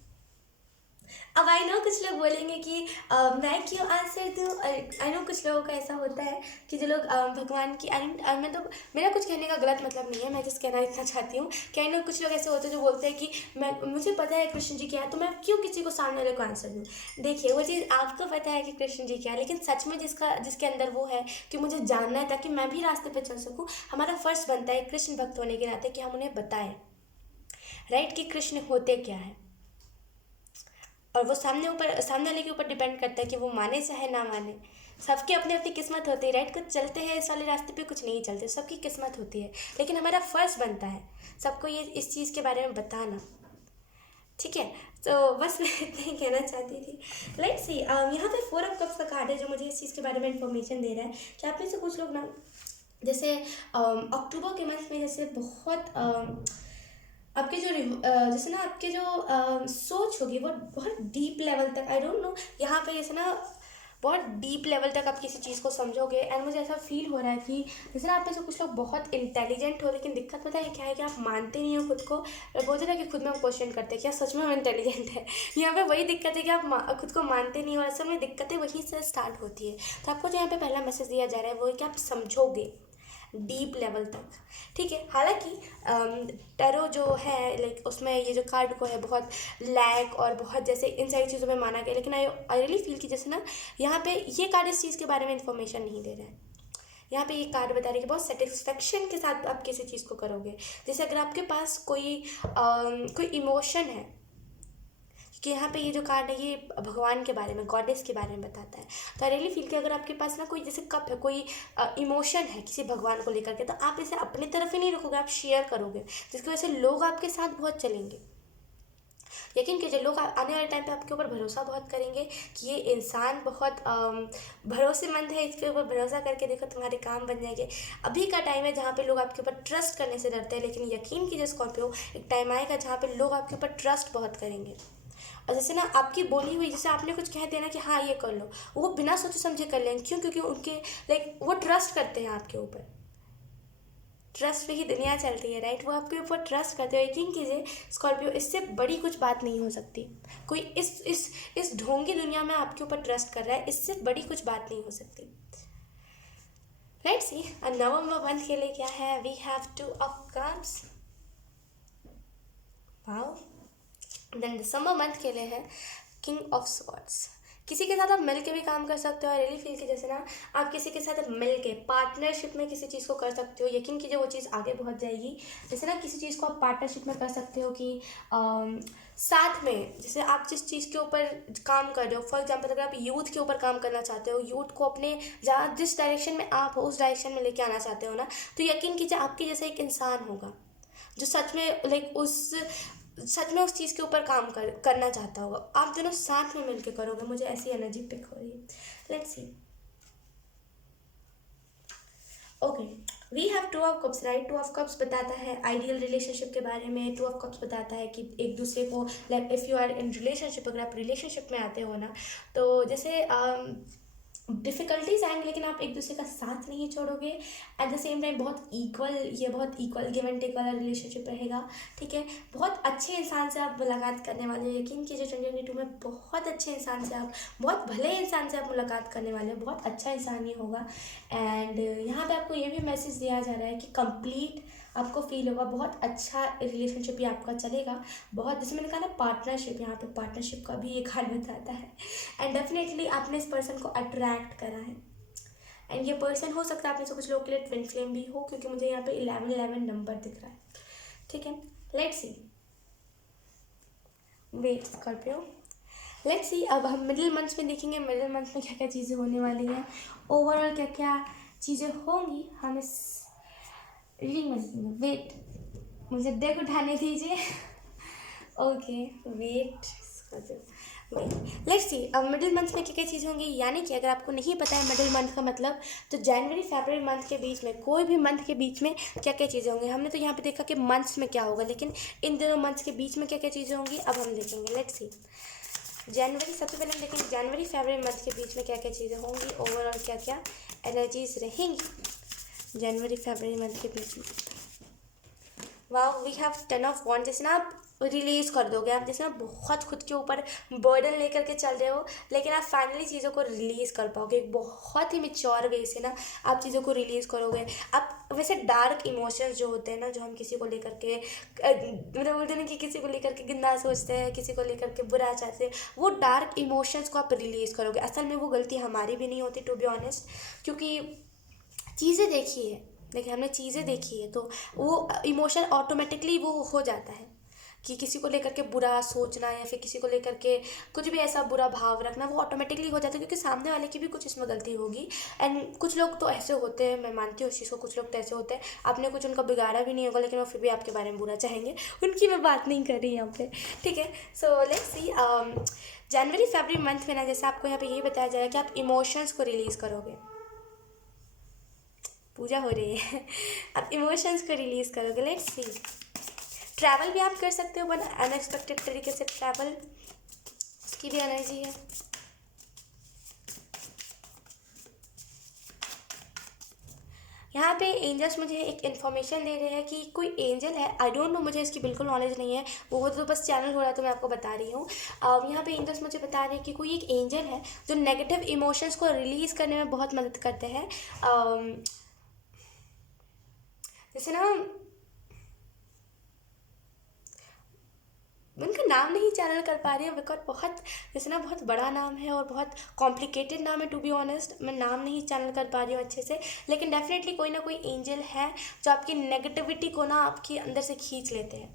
अब आई नो कुछ लोग बोलेंगे कि मैं क्यों आंसर दूँ। आई नो कुछ लोगों का ऐसा होता है कि जो लोग भगवान की मतलब मेरा कुछ कहने का गलत मतलब नहीं है, मैं जस्ट कहना इतना चाहती हूँ कि आई नो कुछ लोग ऐसे होते हैं जो बोलते हैं कि मुझे पता है कृष्ण जी क्या है, तो मैं क्यों किसी को सामने वाले को आंसर दूँ। देखिए, वो चीज़ आपको पता है कि कृष्ण जी क्या है, लेकिन सच में जिसके अंदर वो है कि मुझे जानना है ताकि मैं भी रास्ते पर चल सकूँ, हमारा फ़र्ज़ बनता है कृष्ण भक्त होने के नाते कि हम उन्हें बताएं, राइट, कि कृष्ण होते क्या है। और वो सामने वाले के ऊपर डिपेंड करता है कि वो माने चाहे ना माने। सबकी अपनी अपनी किस्मत होती है, राइट। कुछ चलते हैं इस वाले रास्ते पे, कुछ नहीं चलते, सबकी किस्मत होती है। लेकिन हमारा फ़र्ज़ बनता है सबको ये इस चीज़ के बारे में बताना, ठीक है। तो बस मैं इतना ही कहना चाहती थी। लेट्स सी, यहाँ पे 4 ऑफ कप्स का कार्ड है जो मुझे इस चीज़ के बारे में इन्फॉर्मेशन दे रहा है कि आप में से कुछ लोग ना, जैसे अक्टूबर के मंथ में जैसे बहुत आपके जो जैसे ना आपके जो सोच होगी वो बहुत डीप लेवल तक, आई डोंट नो, यहाँ पे जैसे ना बहुत डीप लेवल तक आप किसी चीज़ को समझोगे। एंड मुझे ऐसा फील हो रहा है कि जैसे ना आप में से कुछ लोग बहुत इंटेलिजेंट हो, लेकिन दिक्कत पता है क्या है कि आप मानते नहीं हो खुद को। बोलते ना कि खुद में हम क्वेश्चन करते हैं क्या सच में हम इंटेलिजेंट है। यहाँ पे वही दिक्कत है कि आप खुद को मानते नहीं हो। असल में दिक्कतें वहीं से स्टार्ट होती है। तो आपको जो यहाँ पे पहला मैसेज दिया जा रहा है वो है कि आप समझोगे डीप लेवल तक, ठीक है। हालांकि टैरो जो है लाइक उसमें ये जो कार्ड को है बहुत लैक और बहुत जैसे इन सारी चीज़ों में माना गया, लेकिन आई रियली फील कि जैसे ना यहाँ पे ये कार्ड इस चीज़ के बारे में इंफॉर्मेशन नहीं दे रहा है। यहाँ पे ये कार्ड बता रही है कि बहुत सेटिस्फेक्शन के साथ आप किसी चीज़ को करोगे। जैसे अगर आपके पास कोई इमोशन है, कि यहाँ पे ये जो कार्ड है ये भगवान के बारे में, गॉडेस के बारे में बताता है। तो आई रियली फील कि अगर आपके पास ना कोई जैसे कप है, कोई इमोशन है किसी भगवान को लेकर के, तो आप इसे अपनी तरफ ही नहीं रखोगे, आप शेयर करोगे, जिसकी वजह से लोग आपके साथ बहुत चलेंगे। यकीन कीजिए लोग आने वाले टाइम पे आपके ऊपर भरोसा बहुत करेंगे कि ये इंसान बहुत भरोसेमंद है, इसके ऊपर भरोसा करके देखो तुम्हारे काम बन जाएंगे। अभी का टाइम है जहाँ पे लोग आपके ऊपर ट्रस्ट करने से डरते हैं, लेकिन यकीन कीजिए स्कॉर्पियो, एक टाइम आएगा जहाँ पे लोग आपके ऊपर ट्रस्ट बहुत करेंगे। और जैसे ना आपकी बोली हुई, जैसे आपने कुछ कह दिया ना कि हाँ ये कर लो, वो बिना सोचे समझे कर लेंगे। क्यों? क्योंकि उनके लाइक वो ट्रस्ट करते हैं आपके ऊपर। ट्रस्ट पे ही दुनिया चलती है, राइट। वो आपके ऊपर ट्रस्ट करते हो। यकीन कीजिए स्कॉर्पियो, इससे बड़ी कुछ बात नहीं हो सकती। कोई इस ढोंगी दुनिया में आपके ऊपर ट्रस्ट कर रहा है, इससे बड़ी कुछ बात नहीं हो सकती। लेट्स सी नवंबर मंथ के लिए क्या है। We have 2 of cups, wow. Then दिसंबर मंथ के लिए है किंग ऑफ स्वॉर्ड्स। किसी के साथ आप मिल के भी काम कर सकते हो। आई रियली फील कि जैसे ना आप किसी के साथ मिल के पार्टनरशिप में किसी चीज़ को कर सकते हो। यकीन कीजिए वो चीज़ आगे बहुत जाएगी। जैसे ना किसी चीज़ को आप पार्टनरशिप में कर सकते हो कि साथ में, जैसे आप जिस चीज़ के ऊपर काम कर रहे हो, फॉर एग्जाम्पल अगर आप यूथ के ऊपर काम करना चाहते हो, यूथ को अपने जहाँ जिस डायरेक्शन में आप हो उस डायरेक्शन में लेके आना चाहते हो ना, तो यकीन कीजिए आपके जैसा एक इंसान होगा जो सच में उस चीज़ के ऊपर काम करना चाहता होगा। आप दोनों साथ में मिलकर करोगे, मुझे ऐसी एनर्जी पिक हो रही है। Let's see, okay, we have 2 of cups, right. 2 of cups बताता है आइडियल रिलेशनशिप के बारे में। 2 ऑफ कप्स बताता है कि एक दूसरे को like if you are in relationship, अगर आप रिलेशनशिप में आते हो ना, तो जैसे डिफ़िकल्टीज आएंगे लेकिन आप एक दूसरे का साथ नहीं छोड़ोगे। एट द सेम टाइम बहुत इक्वल गिव एंड टेक वाला रिलेशनशिप रहेगा, ठीक है। बहुत अच्छे इंसान से आप मुलाकात करने वाले हो। यकीन कीजिए 2022 में बहुत अच्छे इंसान से, आप बहुत भले इंसान से आप मुलाकात करने वाले हो। बहुत अच्छा इंसान ही होगा। एंड यहाँ पे आपको ये भी मैसेज दिया जा रहा है कि कंप्लीट आपको फील होगा, बहुत अच्छा रिलेशनशिप ये आपका चलेगा। बहुत, जैसे मैंने कहा ना पार्टनरशिप, यहाँ पे पार्टनरशिप का भी ये कार्ड बताता है। एंड डेफिनेटली आपने इस पर्सन को अट्रैक्ट करा है। एंड ये पर्सन हो सकता है आप में से कुछ लोग के लिए ट्विन फ्लेम भी हो, क्योंकि मुझे यहाँ पे 11 नंबर दिख रहा है, ठीक है। Let's see, wait Scorpio, let's see अब हम मिडिल मंथ में देखेंगे। मिडिल मंथ में क्या क्या चीज़ें होने वाली हैं, ओवरऑल क्या क्या चीज़ें होंगी, हम इस रीडिंग में देखेंगे। वेट, मुझे डेक उठाने दीजिए। ओके, वेट लेट्स सी अब मिडिल मंथ में क्या क्या चीज़ें होंगी। यानी कि अगर आपको नहीं पता है मिडिल मंथ का मतलब, तो जनवरी फरवरी मंथ के बीच में, कोई भी मंथ के बीच में क्या क्या चीज़ें होंगी। हमने तो यहाँ पे देखा कि मंथ्स में क्या होगा, लेकिन इन दोनों मंथ्स के बीच में क्या क्या चीज़ें होंगी अब हम देखेंगे। लेट्स सी जनवरी, सबसे पहले हम देखेंगे जनवरी फरवरी मंथ के बीच में क्या क्या चीज़ें होंगी, ओवरऑल क्या क्या एनर्जीज रहेंगी जनवरी फरवरी मंथ के बीच में। Wow, we have 10 of wands. जैसे ना आप रिलीज़ कर दोगे, आप जैसे ना बहुत खुद के ऊपर बर्डन लेकर के चल रहे हो, लेकिन आप फाइनली चीज़ों को रिलीज़ कर पाओगे। बहुत ही मैच्योर वे से ना आप चीज़ों को रिलीज़ करोगे। आप वैसे डार्क इमोशंस जो होते हैं ना, जो हम किसी को लेकर के मतलब बोलते हैं ना कि किसी को लेकर के गंदा सोचते हैं, किसी को लेकर के बुरा चाहते हैं, वो डार्क इमोशंस को आप रिलीज़ करोगे। असल में वो गलती हमारी भी नहीं होती, टू बी ऑनेस्ट, क्योंकि चीज़ें देखी है, देखिए हमने चीज़ें देखी है, तो वो इमोशन ऑटोमेटिकली वो हो जाता है कि किसी को लेकर के बुरा सोचना या फिर किसी को लेकर के कुछ भी ऐसा बुरा भाव रखना वो ऑटोमेटिकली हो जाता है, क्योंकि सामने वाले की भी कुछ इसमें गलती होगी। एंड कुछ लोग तो ऐसे होते हैं, मैं मानती हूँ उस चीज़ को, कुछ लोग तो ऐसे होते हैं आपने कुछ उनका बिगाड़ा भी नहीं होगा लेकिन वो फिर भी आपके बारे में बुरा चाहेंगे। उनकी मैं बात नहीं कर रही यहाँ पे, ठीक है। So let's see, January February month में ना, जैसे आपको यहाँ पे यही बताया जा रहा है कि आप इमोशंस को रिलीज़ करोगे। पूजा हो रही है आप इमोशंस को रिलीज़ करोगे। लेट्स सी, ट्रैवल भी आप कर सकते हो, बट अनएक्सपेक्टेड तरीके से ट्रैवल, उसकी भी एनर्जी है। यहाँ पे एंजल्स मुझे एक इन्फॉर्मेशन दे रहे हैं कि कोई एंजल है, आई डोंट नो, मुझे इसकी बिल्कुल नॉलेज नहीं है, वो तो बस चैनल हो रहा है तो मैं आपको बता रही हूँ। यहाँ पे एंजल्स मुझे बता रहे हैं कि कोई एक एंजल है जो नेगेटिव इमोशंस को रिलीज़ करने में बहुत मदद करते हैं। जैसे ना, मैं उनका नाम नहीं चैनल कर पा रही हूँ बिकॉज बहुत, जैसे ना, बहुत बड़ा नाम है और बहुत कॉम्प्लिकेटेड नाम है। टू बी ऑनेस्ट मैं नाम नहीं चैनल कर पा रही हूँ अच्छे से, लेकिन डेफिनेटली कोई ना कोई एंजल है जो आपकी नेगेटिविटी को ना आपके अंदर से खींच लेते हैं।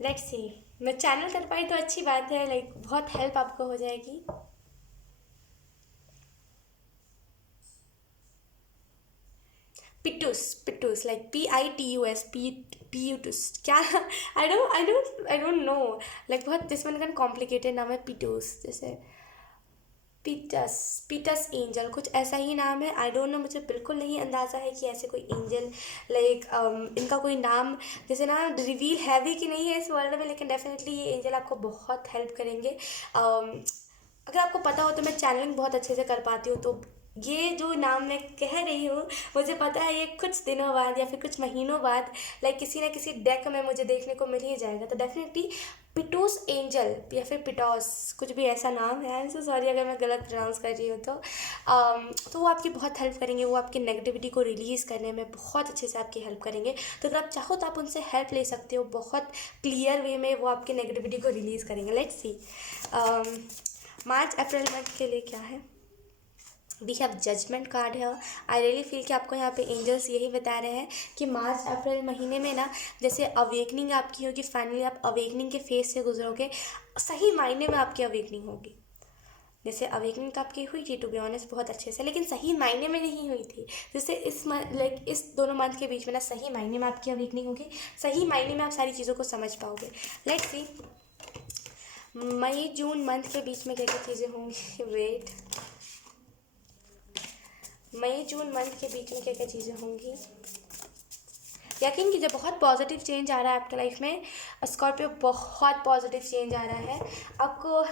लेट्स सी, मैं चैनल कर पाई तो अच्छी बात है, लाइक बहुत हेल्प आपको हो जाएगी। पिटूस, पिटूस लाइक PITUS, पिटूस क्या आई डोंट नो, लाइक बहुत जिसमें कॉम्प्लिकेटेड नाम है पिटूस, जैसे पीटस, पीटस एंजल कुछ ऐसा ही नाम है। आई डोंट नो, मुझे बिल्कुल नहीं अंदाज़ा है कि ऐसे कोई एंजल, लाइक इनका कोई नाम जैसे ना रिवील है भी कि नहीं है इस वर्ल्ड में, लेकिन डेफिनेटली ये एंजल आपको बहुत हेल्प करेंगे। अगर आपको पता हो तो मैं चैनलिंग बहुत अच्छे से कर पाती हूँ, तो ये जो नाम मैं कह रही हूँ मुझे पता है ये कुछ दिनों बाद या फिर कुछ महीनों बाद लाइक किसी ना किसी डेक में मुझे देखने को मिल ही जाएगा। तो डेफिनेटली पिटोस एंजल या फिर पिटोस कुछ भी ऐसा नाम है, आई एम सो सॉरी अगर मैं गलत प्रोनाउंस कर रही हूँ तो वो आपकी बहुत हेल्प करेंगे, वो आपकी नेगेटिविटी को रिलीज़ करने में बहुत अच्छे से आपकी हेल्प करेंगे। तो अगर आप चाहो तो आप उनसे हेल्प ले सकते हो, बहुत क्लियर वे में वो आपकी नेगेटिविटी को रिलीज़ करेंगे। Let's see, March April month के लिए क्या है। वी हैव जजमेंट कार्ड है। आई रियली फील कि आपको यहाँ पे एंजल्स यही बता रहे हैं कि मार्च अप्रैल महीने में ना, जैसे अवेकनिंग आपकी होगी, फाइनली आप अवेकनिंग के फेज से गुजरोगे, सही मायने में आपकी अवेकनिंग होगी। जैसे अवेकनिंग आपकी हुई थी टू बी ऑनेस्ट बहुत अच्छे से, लेकिन सही मायने में नहीं हुई थी। जैसे इस लाइक इस दोनों मंथ के बीच में ना सही मायने में आपकी अवेकनिंग होगी, सही मायने में आप सारी चीज़ों को समझ पाओगे। Let's see, May June month के बीच में क्या क्या चीज़ें होंगी। वेट, मई जून मंथ के बीच में क्या क्या चीज़ें होंगी। यकीन कीजिए बहुत पॉजिटिव चेंज आ रहा है आपके लाइफ में। स्कॉर्पियो बहुत पॉजिटिव चेंज आ रहा है आपको।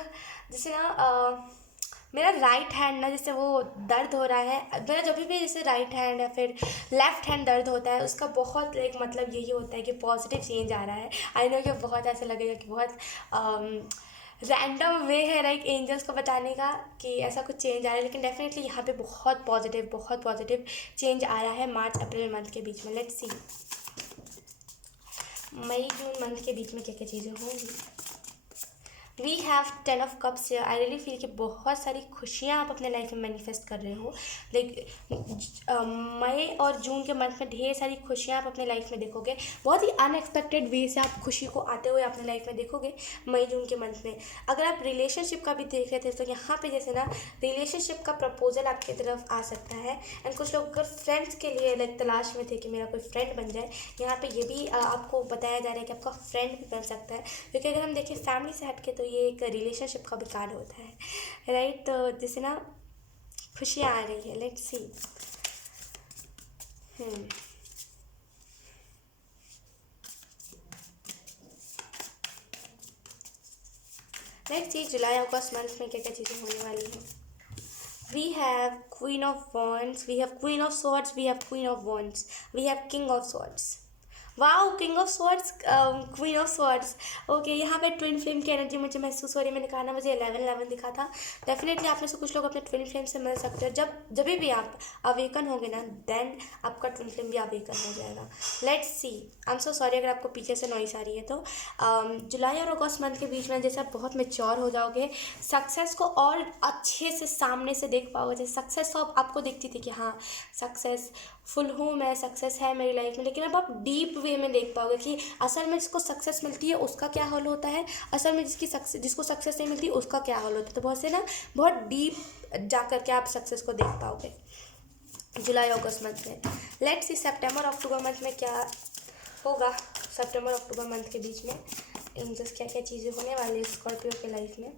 जैसे ना मेरा राइट हैंड ना, जैसे वो दर्द हो रहा है मेरा, जब भी जैसे राइट हैंड या फिर लेफ्ट हैंड दर्द होता है उसका बहुत एक मतलब यही होता है कि पॉजिटिव चेंज आ रहा है। आई नो कि बहुत ऐसा लगेगा कि बहुत रैंडम वे है लाइक एंजल्स को बताने का कि ऐसा कुछ चेंज आ रहा है, लेकिन डेफिनेटली यहाँ पे बहुत पॉजिटिव चेंज आ रहा है मार्च अप्रैल मंथ के बीच में। Let's C, May June month के बीच में क्या क्या चीज़ें होंगी। We have 10 of cups. I really feel कि बहुत सारी खुशियाँ आप अपने लाइफ में मैनिफेस्ट कर रहे हो। लाइक मई और जून के मंथ में ढेर सारी खुशियाँ आप अपने लाइफ में देखोगे, बहुत ही अनएक्सपेक्टेड वे से आप खुशी को आते हुए अपने लाइफ में देखोगे मई जून के मंथ में। अगर आप रिलेशनशिप का भी देख रहे थे तो यहाँ पे जैसे ना रिलेशनशिप का प्रपोजल आपकी तरफ आ सकता है। एंड कुछ लोग अगर फ्रेंड्स के लिए लाइक तलाश में थे कि मेरा कोई फ्रेंड बन जाए, यहाँ पे ये भी आपको बताया जा रहा है कि आपका फ्रेंड भी बन सकता है। क्योंकि अगर हम देखें फैमिली से हट के तो ये एक रिलेशनशिप का भी कार्ड होता है, राइट। तो जैसे ना खुशियाँ आ रही है। लेट्स सी, लेट्स सी जुलाई अगस्त मंथ में क्या क्या चीज़ें होने वाली हैं। We have queen of wands, we have queen of swords, we have queen of wands, we have king of swords. Wow, king of swords, queen of swords. Okay, यहाँ पे ट्विन फ्लेम की एनर्जी मुझे महसूस हो रही है। मैंने कहा ना मुझे 11 दिखा था। डेफिनेटली आप में से कुछ लोग अपने ट्विन फ्लेम से मिल सकते हो। जब भी आप अवेकन होगे ना, देन आपका ट्विन फ्लेम भी अवेकन हो जाएगा। Let's see, I am so sorry अगर आपको पीछे से नॉइस आ रही है तो। जुलाई और अगस्त मंथ के बीच में जैसे आप बहुत मेच्योर हो जाओगे, सक्सेस को और अच्छे से सामने से देख पाओगे। जैसे सक्सेस तो आपको दिखती थी कि हाँ सक्सेस फुल हूँ मैं, सक्सेस है मेरी लाइफ में, लेकिन अब आप डीप वे में देख पाओगे कि असल में जिसको सक्सेस मिलती है उसका क्या हाल होता है, असल में जिसको सक्सेस नहीं मिलती उसका क्या हाल होता है। तो बहुत से ना बहुत डीप जा कर के आप सक्सेस को देख पाओगे जुलाई अगस्त मंथ में। Let's C September October month में क्या होगा। सितंबर अक्टूबर मंथ के बीच में एंजल्स क्या क्या चीज़ें होने वाली है स्कॉर्पियो के लाइफ में।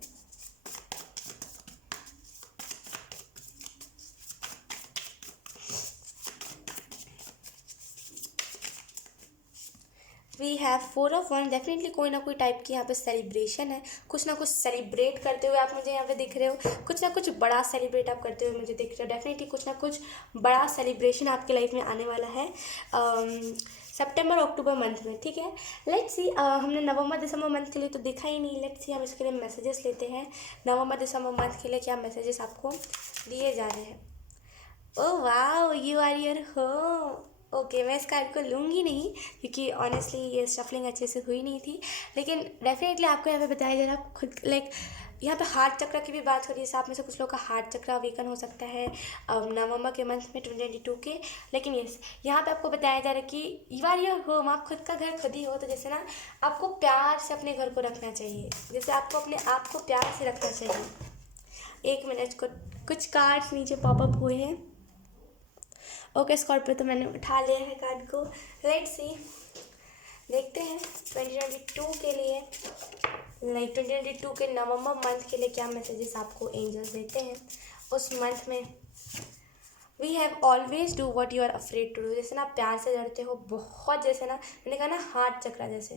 We have 4 of 1। डेफिनेटली कोई ना कोई टाइप की यहाँ पे सेलिब्रेशन है, कुछ ना कुछ सेलिब्रेट करते हुए आप मुझे यहाँ पे दिख रहे हो, कुछ ना कुछ बड़ा सेलिब्रेट आप करते हुए मुझे दिख रहे हो। डेफिनेटली कुछ ना कुछ बड़ा सेलिब्रेशन आपकी लाइफ में आने वाला है सितंबर अक्टूबर मंथ में, ठीक है। लेट्स सी, हमने नवंबर दिसंबर मंथ के लिए तो देखा ही नहीं। लेट्स सी हम इसके लिए मैसेजेस लेते हैं। नवंबर दिसंबर मंथ के लिए क्या मैसेजेस आपको दिए जा रहे हैं। Oh wow, you are your home. Okay, मैं इस कार्ड को लूँगी नहीं क्योंकि ऑनेस्टली ये शफलिंग अच्छे से हुई नहीं थी, लेकिन डेफिनेटली आपको यहाँ पे बताया जा रहा है खुद लाइक यहाँ पे हार्ट चक्र की भी बात हो रही है। आप में से कुछ लोग का हार्ट चक्र वीकन हो सकता है नवंबर के मंथ में 2022 के। लेकिन यस, यहाँ पे आपको बताया जा रहा है कि यू आर योर होम, आप खुद का घर खुद ही हो। तो जैसे ना आपको प्यार से अपने घर को रखना चाहिए, जैसे आपको अपने आप को प्यार से रखना चाहिए। 1 मिनट को कुछ कार्ड्स नीचे पॉपअप हुए हैं। ओके स्कॉर्पियो, तो मैंने उठा लिया है कार्ड को। लेट्स सी, देखते हैं 2022 के लिए, लाइक 2022 के नवंबर मंथ के लिए क्या मैसेजेस आपको एंजल्स देते हैं। उस मंथ में we have always do what you are afraid to do. जैसे ना आप प्यार से डरते हो बहुत, जैसे ना मैंने कहा ना हार्ट चक्रा जैसे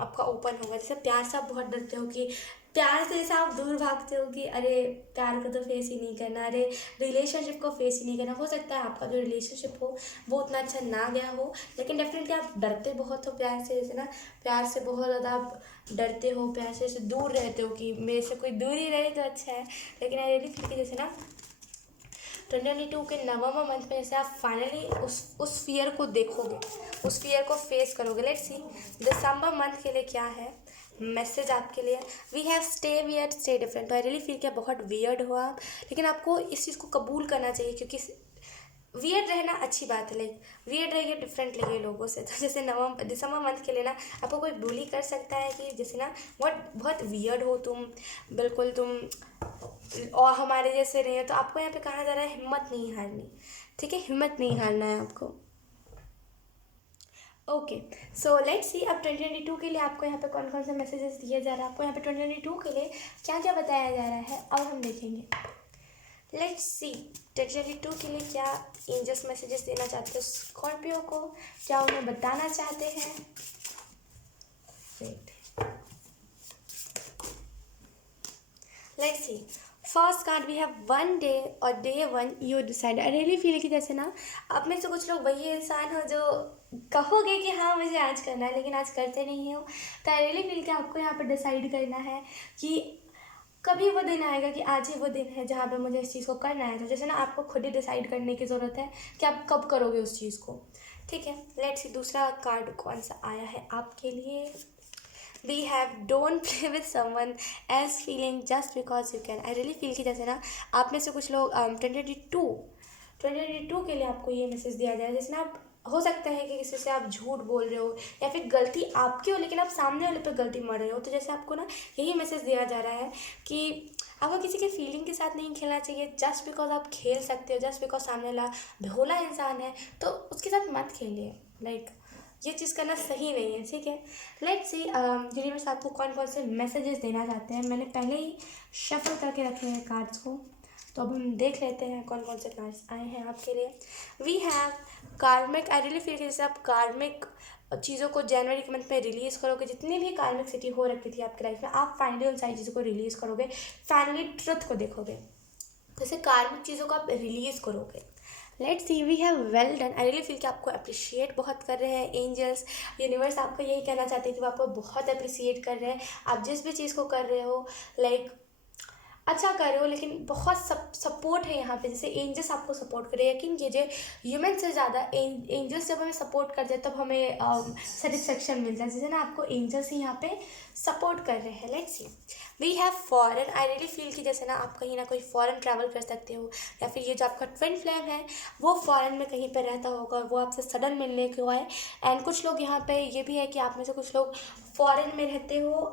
आपका ओपन होगा। जैसे प्यार से आप बहुत डरते हो कि प्यार से जैसे आप दूर भागते हो कि अरे प्यार को तो फेस ही नहीं करना, अरे रिलेशनशिप को फेस ही नहीं करना। हो सकता है आपका जो रिलेशनशिप हो वो उतना अच्छा ना गया हो, लेकिन डेफिनेटली आप डरते बहुत हो प्यार से। जैसे ना प्यार से बहुत ज़्यादा आप डरते हो, प्यार से जैसे दूर रहते हो कि मेरे से कोई दूरी रहे तो अच्छा है। लेकिन आई रियली फील कि जैसे ना 2022 के नवंबर मंथ में जैसे आप फाइनली उस फियर को देखोगे, उस फियर को फेस करोगे। लेट्स सी दिसंबर मंथ के लिए क्या है मैसेज आपके लिए। We have stay weird stay different. तो आई रियली फील क्या बहुत वियर्ड हो आप, लेकिन आपको इस चीज़ को कबूल करना चाहिए क्योंकि वियर्ड रहना अच्छी बात है। लाइक वियर्ड रहिए, डिफरेंट लगिए लोगों से। तो जैसे नवंबर दिसंबर मंथ के लिए ना आपको कोई बुली कर सकता है कि जैसे ना बहुत बहुत वियर्ड हो तुम, बिल्कुल तुम और हमारे जैसे नहीं है। तो आपको यहाँ पे कहा जा रहा है हिम्मत नहीं हारनी, ठीक है, हिम्मत नहीं हारना है आपको। ओके सो लेट्स सी, अब 2022 के लिए आपको यहाँ पे कौन कौन से मैसेजेस दिए जा रहे हैं, आपको यहाँ पे 2022 के लिए क्या क्या बताया जा रहा है अब हम देखेंगे। लेट्स सी 2022 के लिए क्या एंजल्स मैसेजेस देना चाहते हैं स्कॉर्पियो को, क्या उन्हें बताना चाहते हैं। Let's see, first card we have 1 day और day 1 you decide. I really feel कि जैसे ना आप में से कुछ लोग वही इंसान हो जो कहोगे कि हाँ मुझे आज करना है, लेकिन आज करते नहीं हो। तो आई रियली फील कि आपको यहाँ पर डिसाइड करना है कि कभी वो दिन आएगा कि आज ही वो दिन है जहाँ पे मुझे इस चीज़ को करना है। तो जैसे ना आपको खुद ही डिसाइड करने की ज़रूरत है कि आप कब करोगे उस चीज़ को, ठीक है। लेट्स सी दूसरा कार्ड कौन सा आया है आपके लिए। We have don't play with someone else feeling just because you can. I really feel कि जैसे ना आप में से कुछ लोग 2022 के लिए आपको ये मैसेज दिया जाए। जैसे ना आप हो सकता है कि किसी से आप झूठ बोल रहे हो या फिर गलती आपकी हो लेकिन आप सामने वाले पर गलती मार रहे हो। तो जैसे आपको ना यही मैसेज दिया जा रहा है कि आपको किसी के फीलिंग के साथ नहीं खेलना चाहिए। जस्ट बिकॉज आप खेल सकते हो, जस्ट बिकॉज सामने वाला भोला इंसान है तो उसके साथ मत खेलिए। लाइक ये चीज़ करना सही नहीं है, ठीक है। लेट्स सी यूनिवर्स आपको कौन कौन से मैसेजेस देना चाहते हैं। मैंने पहले ही शफल करके रखे हैं कार्ड्स को, तो अब हम देख लेते हैं कौन कौन से कार्ड्स आए हैं आपके लिए। वी हैव कार्मिक। आई रियली फील कि जैसे आप कार्मिक चीज़ों को जनवरी के मंथ में रिलीज़ करोगे, जितनी भी कार्मिक सिटी हो रखी थी आपकी लाइफ में, आप फाइनली उन सारी चीज़ों को रिलीज़ करोगे, फाइनली ट्रुथ को देखोगे। जैसे कार्मिक चीज़ों को आप रिलीज़ करोगे। Let's see, we have well done. I really feel कि आपको अप्रिशिएट बहुत कर रहे हैं एंजल्स, यूनिवर्स आपको यही कहना चाहते हैं कि वो आपको बहुत अप्रिशिएट कर रहे हैं। आप जिस भी चीज़ को कर रहे हो लाइक अच्छा कर रहे हो, लेकिन बहुत सपोर्ट है यहाँ पे। जैसे एंजल्स आपको सपोर्ट करे, यकीन कीजिए ह्यूमन से ज़्यादा एंजल्स जब हमें सपोर्ट करते हैं तब हमें सेटिस्फेक्शन मिलता है। जैसे ना आपको एंजल्स ही यहाँ पे सपोर्ट कर रहे हैं। Let's see we have foreign, I really feel कि जैसे ना आप कहीं ना कोई फॉरेन ट्रैवल कर सकते हो, या फिर ये जो आपका ट्विन फ्लेम है वो फॉरेन में कहीं पर रहता होगा, वो आपसे सडन मिलने को आए। एंड कुछ लोग यहाँ पे ये भी है कि आप में से कुछ लोग फॉरेन में रहते हो,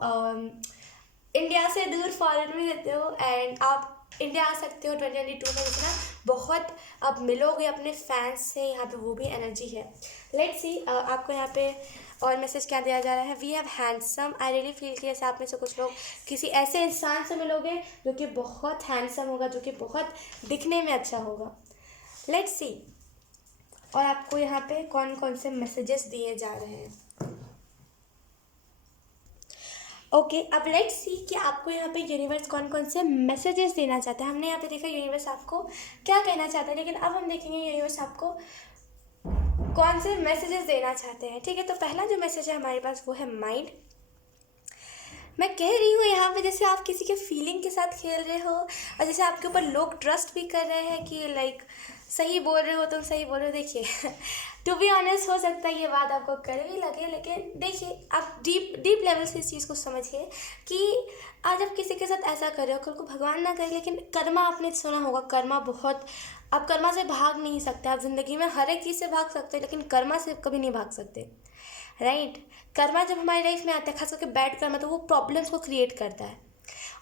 इंडिया से दूर फॉरेन में रहते हो, एंड आप इंडिया आ सकते हो 2022 में, जितना बहुत आप मिलोगे अपने फैंस से, यहाँ पे वो भी एनर्जी है। लेट्स सी आपको यहाँ पे और मैसेज क्या दिया जा रहा है। We have handsome, I really feel कि जैसे आप में से कुछ लोग किसी ऐसे इंसान से मिलोगे जो कि बहुत हैंडसम होगा, जो कि बहुत दिखने में अच्छा होगा। लेट्स सी और आपको यहाँ पे कौन कौन से मैसेजेस दिए जा रहे हैं। ओके, अब लेट्स सी कि आपको यहाँ पे यूनिवर्स कौन कौन से मैसेजेस देना चाहता है। हमने यहाँ पे देखा यूनिवर्स आपको क्या कहना चाहता है, लेकिन अब हम देखेंगे यूनिवर्स आपको कौन से मैसेजेस देना चाहते हैं। ठीक है, तो पहला जो मैसेज है हमारे पास वो है माइंड। मैं कह रही हूँ यहाँ पे जैसे आप किसी के फीलिंग के साथ खेल रहे हो, और जैसे आपके ऊपर लोग ट्रस्ट भी कर रहे हैं कि लाइक सही बोल रहे हो, तुम सही बोल रहे हो। देखिए टू बी ऑनेस्ट हो सकता है ये बात आपको कड़वी लगे, लेकिन देखिए आप डीप लेवल से इस चीज़ को समझिए कि आज आप किसी के साथ ऐसा कर रहे हो, कल को भगवान ना करे, लेकिन कर्मा आपने सुना होगा, कर्मा बहुत, आप कर्मा से भाग नहीं सकते। आप ज़िंदगी में हर एक चीज़ से भाग सकते हो, लेकिन कर्मा से कभी नहीं भाग सकते, राइट। कर्मा जब हमारी लाइफ में आता है, खास करके बैड कर्मा, तो वो प्रॉब्लम्स को क्रिएट करता है,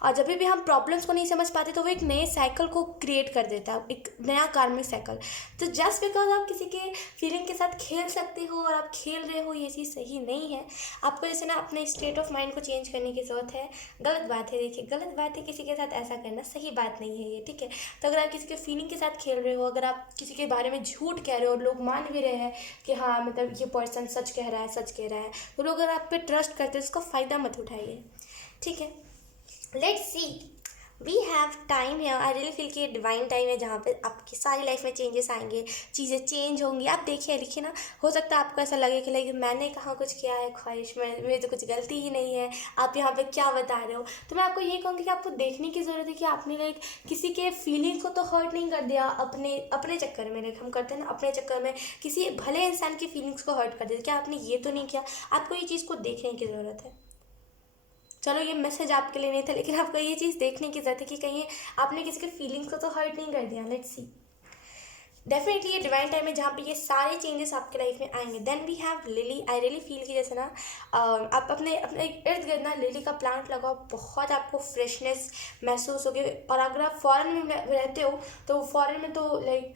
और जब भी हम प्रॉब्लम्स को नहीं समझ पाते तो वो एक नए साइकिल को क्रिएट कर देता है, एक नया कार्मिक साइकिल। तो जस्ट बिकॉज आप किसी के फीलिंग के साथ खेल सकते हो और आप खेल रहे हो, ये चीज़ सही नहीं है। आपको जैसे ना अपने स्टेट ऑफ माइंड को चेंज करने की ज़रूरत है। गलत बात है, देखिए गलत बात है किसी के साथ ऐसा करना, सही बात नहीं है ये, ठीक है। तो अगर आप किसी के फीलिंग के साथ खेल रहे हो, अगर आप किसी के बारे में झूठ कह रहे हो और लोग मान भी रहे हैं कि हाँ मतलब ये पर्सन सच कह रहा है, सच कह रहा है, तो लोग अगर आप पे ट्रस्ट करते हैं उसका फ़ायदा मत उठाइए, ठीक है। Let's see, we have time है, आई रियली फील कि ये डिवाइन टाइम है जहाँ पे आपकी सारी लाइफ में चेंजेस आएंगे, चीज़ें चेंज होंगी। आप देखिए लिखिए ना, हो सकता है आपको ऐसा लगे कि लाइक मैंने कहाँ कुछ किया है, ख्वाहिश में मेरी तो कुछ गलती ही नहीं है, आप यहाँ पे क्या बता रहे हो। तो मैं आपको ये कहूँगी कि आपको देखने की ज़रूरत है कि आपने लाइक किसी के फीलिंग्स को तो हर्ट नहीं कर दिया, अपने अपने चक्कर में, लाइक हम करते हैं ना अपने चक्कर में किसी भले इंसान की फीलिंग्स को हर्ट कर दिया, क्या आपने ये तो नहीं किया। आपको ये चीज़ को देखने की ज़रूरत है। चलो ये मैसेज आपके लिए नहीं था, लेकिन आपको ये चीज़ देखने की ज़रूरत है कि कहीं आपने किसी के फीलिंग्स को तो हर्ट नहीं कर दिया। लेट्स सी, डेफिनेटली ये डिवाइन टाइम है जहाँ पे ये सारे चेंजेस आपके लाइफ में आएंगे। Then we have lily, I really feel कि जैसे ना आप अपने अपने इर्द गिर्द ना लिली का प्लांट लगाओ, बहुत आपको फ्रेशनेस महसूस होगी। और अगर आप फॉरेन में रहते हो तो फॉरेन में तो लाइक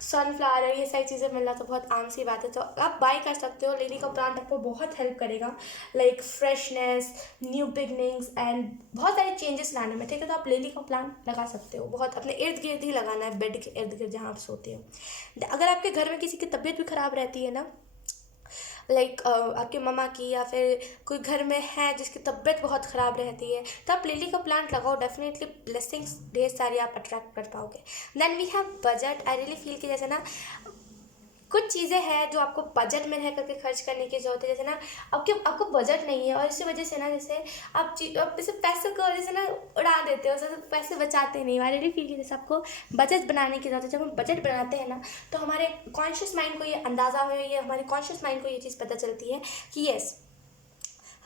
सनफ्लावर ये सारी चीज़ें मिलना तो बहुत आम सी बात है, तो आप बाय कर सकते हो। लिली का प्लांट आपको बहुत हेल्प करेगा like freshness, new beginnings and बहुत सारे चेंजेस लाने में, ठीक है। तो आप लिली का प्लांट लगा सकते हो, बहुत अपने इर्द गिर्द ही लगाना है, बेड के इर्द गिर्द जहाँ आप सोते हो। अगर आपके घर में किसी की तबीयत भी ख़राब रहती है ना, लाइक आपके मम्मा की या फिर कोई घर में है जिसकी तबीयत बहुत ख़राब रहती है, तो आप लिली का प्लांट लगाओ, डेफिनेटली ब्लेसिंग्स ढेर सारी आप अट्रैक्ट कर पाओगे। Then we have budget, I really feel कि जैसे ना कुछ चीज़ें हैं जो आपको बजट में रह करके खर्च करने की ज़रूरत है। जैसे ना आपको बजट नहीं है और इसी वजह से ना जैसे आप जैसे पैसे को जैसे ना उड़ा देते हो, जैसे पैसे बचाते नहीं। आई रियली फील कि जैसे आपको बजट बनाने की ज़रूरत है। जब हम बजट बनाते हैं ना तो हमारे कॉन्शियस माइंड को ये अंदाज़ा हो, ये हमारे कॉन्शियस माइंड को ये चीज़ पता चलती है कि यस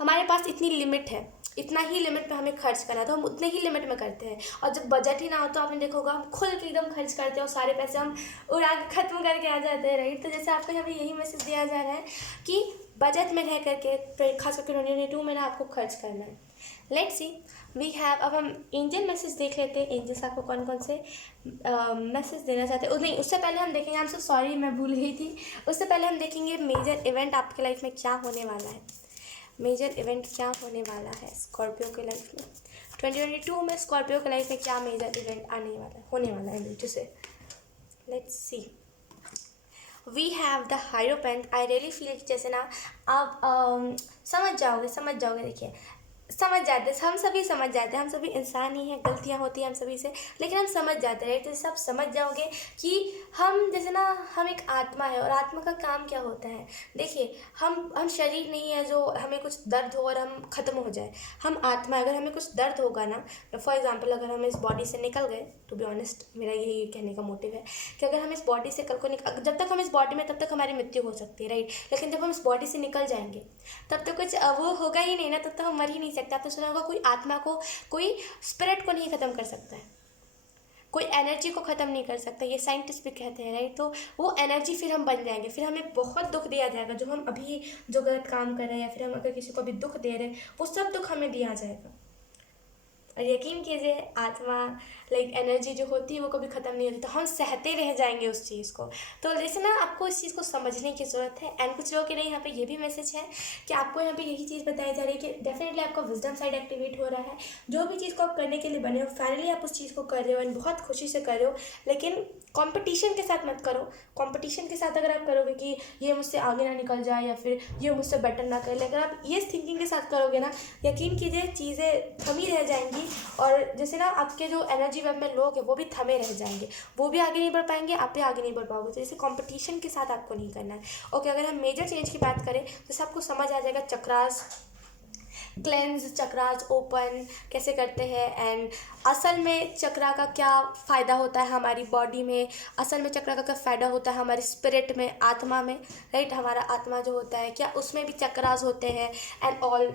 हमारे पास इतनी लिमिट है, इतना ही लिमिट में हमें खर्च करना है, तो हम उतने ही लिमिट में करते हैं। और जब बजट ही ना हो तो आपने देखा होगा हम खुल के एकदम खर्च करते हैं और सारे पैसे हम उड़ा के ख़त्म करके आ जाते हैं, राइट। तो जैसे आपको यहाँ पे यही मैसेज दिया जा रहा है कि बजट में रह करके खास करके 2022 में ना आपको खर्च करना है। लेट्स सी, वी हैव, अब हम एंजल मैसेज देख लेते हैं। एंजल्स आपको कौन कौन से मैसेज देना चाहते हैं। नहीं, उससे पहले हम देखेंगे, आई एम सो सॉरी मैं भूल गई थी, उससे पहले हम देखेंगे मेजर इवेंट आपके लाइफ में क्या होने वाला है। मेजर इवेंट क्या होने वाला है स्कॉर्पियो के लाइफ में 2022 में, स्कॉर्पियो के लाइफ में क्या मेजर इवेंट होने वाला है नीचे से। Let's see, we have the hierophant, I really feel जैसे ना आप समझ जाओगे। देखिए समझ जाते हैं, हम सभी समझ जाते हैं, हम सभी इंसान ही हैं, गलतियां होती हैं हम सभी से, लेकिन हम समझ जाते हैं। तो जैसे आप समझ जाओगे कि हम जैसे ना हम एक आत्मा है और आत्मा का काम क्या होता है। देखिए हम शरीर नहीं है जो हमें कुछ दर्द हो और हम ख़त्म हो जाए। हम आत्मा है, अगर हमें कुछ दर्द होगा ना, फॉर एग्जाम्पल अगर हम इस बॉडी से निकल गए, टू बी ऑनेस्ट मेरा यही कहने का मोटिव है कि अगर हम इस बॉडी से कल को जब तक हम इस बॉडी में तब तक हमारी मृत्यु हो सकती है, राइट। लेकिन जब हम इस बॉडी से निकल जाएंगे तब तो कुछ वो होगा ही नहीं ना, तब तो हम मर ही नहीं सकता। आपने सुना होगा कोई आत्मा को, कोई स्पिरिट को नहीं ख़त्म कर सकता है, कोई एनर्जी को ख़त्म नहीं कर सकता, ये साइंटिस्ट भी कहते हैं, राइट। तो वो एनर्जी फिर हम बन जाएंगे, फिर हमें बहुत दुख दिया जाएगा, जो हम अभी जो गलत काम कर रहे हैं या फिर हम अगर किसी को भी दुख दे रहे हैं, वो सब दुख हमें दिया जाएगा। और यकीन कीजिए आत्मा लाइक एनर्जी जो होती है वो कभी ख़त्म नहीं होती, तो हम सहते रह जाएंगे उस चीज़ को। तो जैसे ना आपको इस चीज़ को समझने की ज़रूरत है। एंड कुछ लोगों के लिए यहाँ पे ये भी मैसेज है कि आपको यहाँ पे यही चीज़ बताई जा रही है कि डेफिनेटली आपका विजडम साइड एक्टिवेट हो रहा है। जो भी चीज़ को आप करने के लिए बने हो, फाइनली आप उस चीज़ को कर रहे हो एंड बहुत खुशी से कर रहे हो, लेकिन कंपटीशन के साथ मत करो। कंपटीशन के साथ अगर आप करोगे कि ये मुझसे आगे ना निकल जाए या फिर ये मुझसे बेटर ना कर ले, अगर आप ये थिंकिंग के साथ करोगे ना, यकीन कीजिए चीज़ें थमी रह जाएंगी। और जैसे ना आपके जो एनर्जी वेब में लोग हैं वो भी थमे रह जाएंगे, वो भी आगे नहीं बढ़ पाएंगे, आप भी आगे नहीं बढ़ पाओगे। तो जैसे कंपटीशन के साथ आपको नहीं करना है। ओके, अगर हम मेजर चेंज की बात करें तो सबको समझ आ जाएगा चक्रास क्लेंज, चक्रास ओपन कैसे करते हैं एंड असल में चक्रा का क्या फ़ायदा होता है हमारी बॉडी में, असल में चक्रा का क्या फ़ायदा होता है हमारी स्पिरिट में, आत्मा में, राइट। हमारा आत्मा जो होता है क्या उसमें भी चक्रास होते हैं and all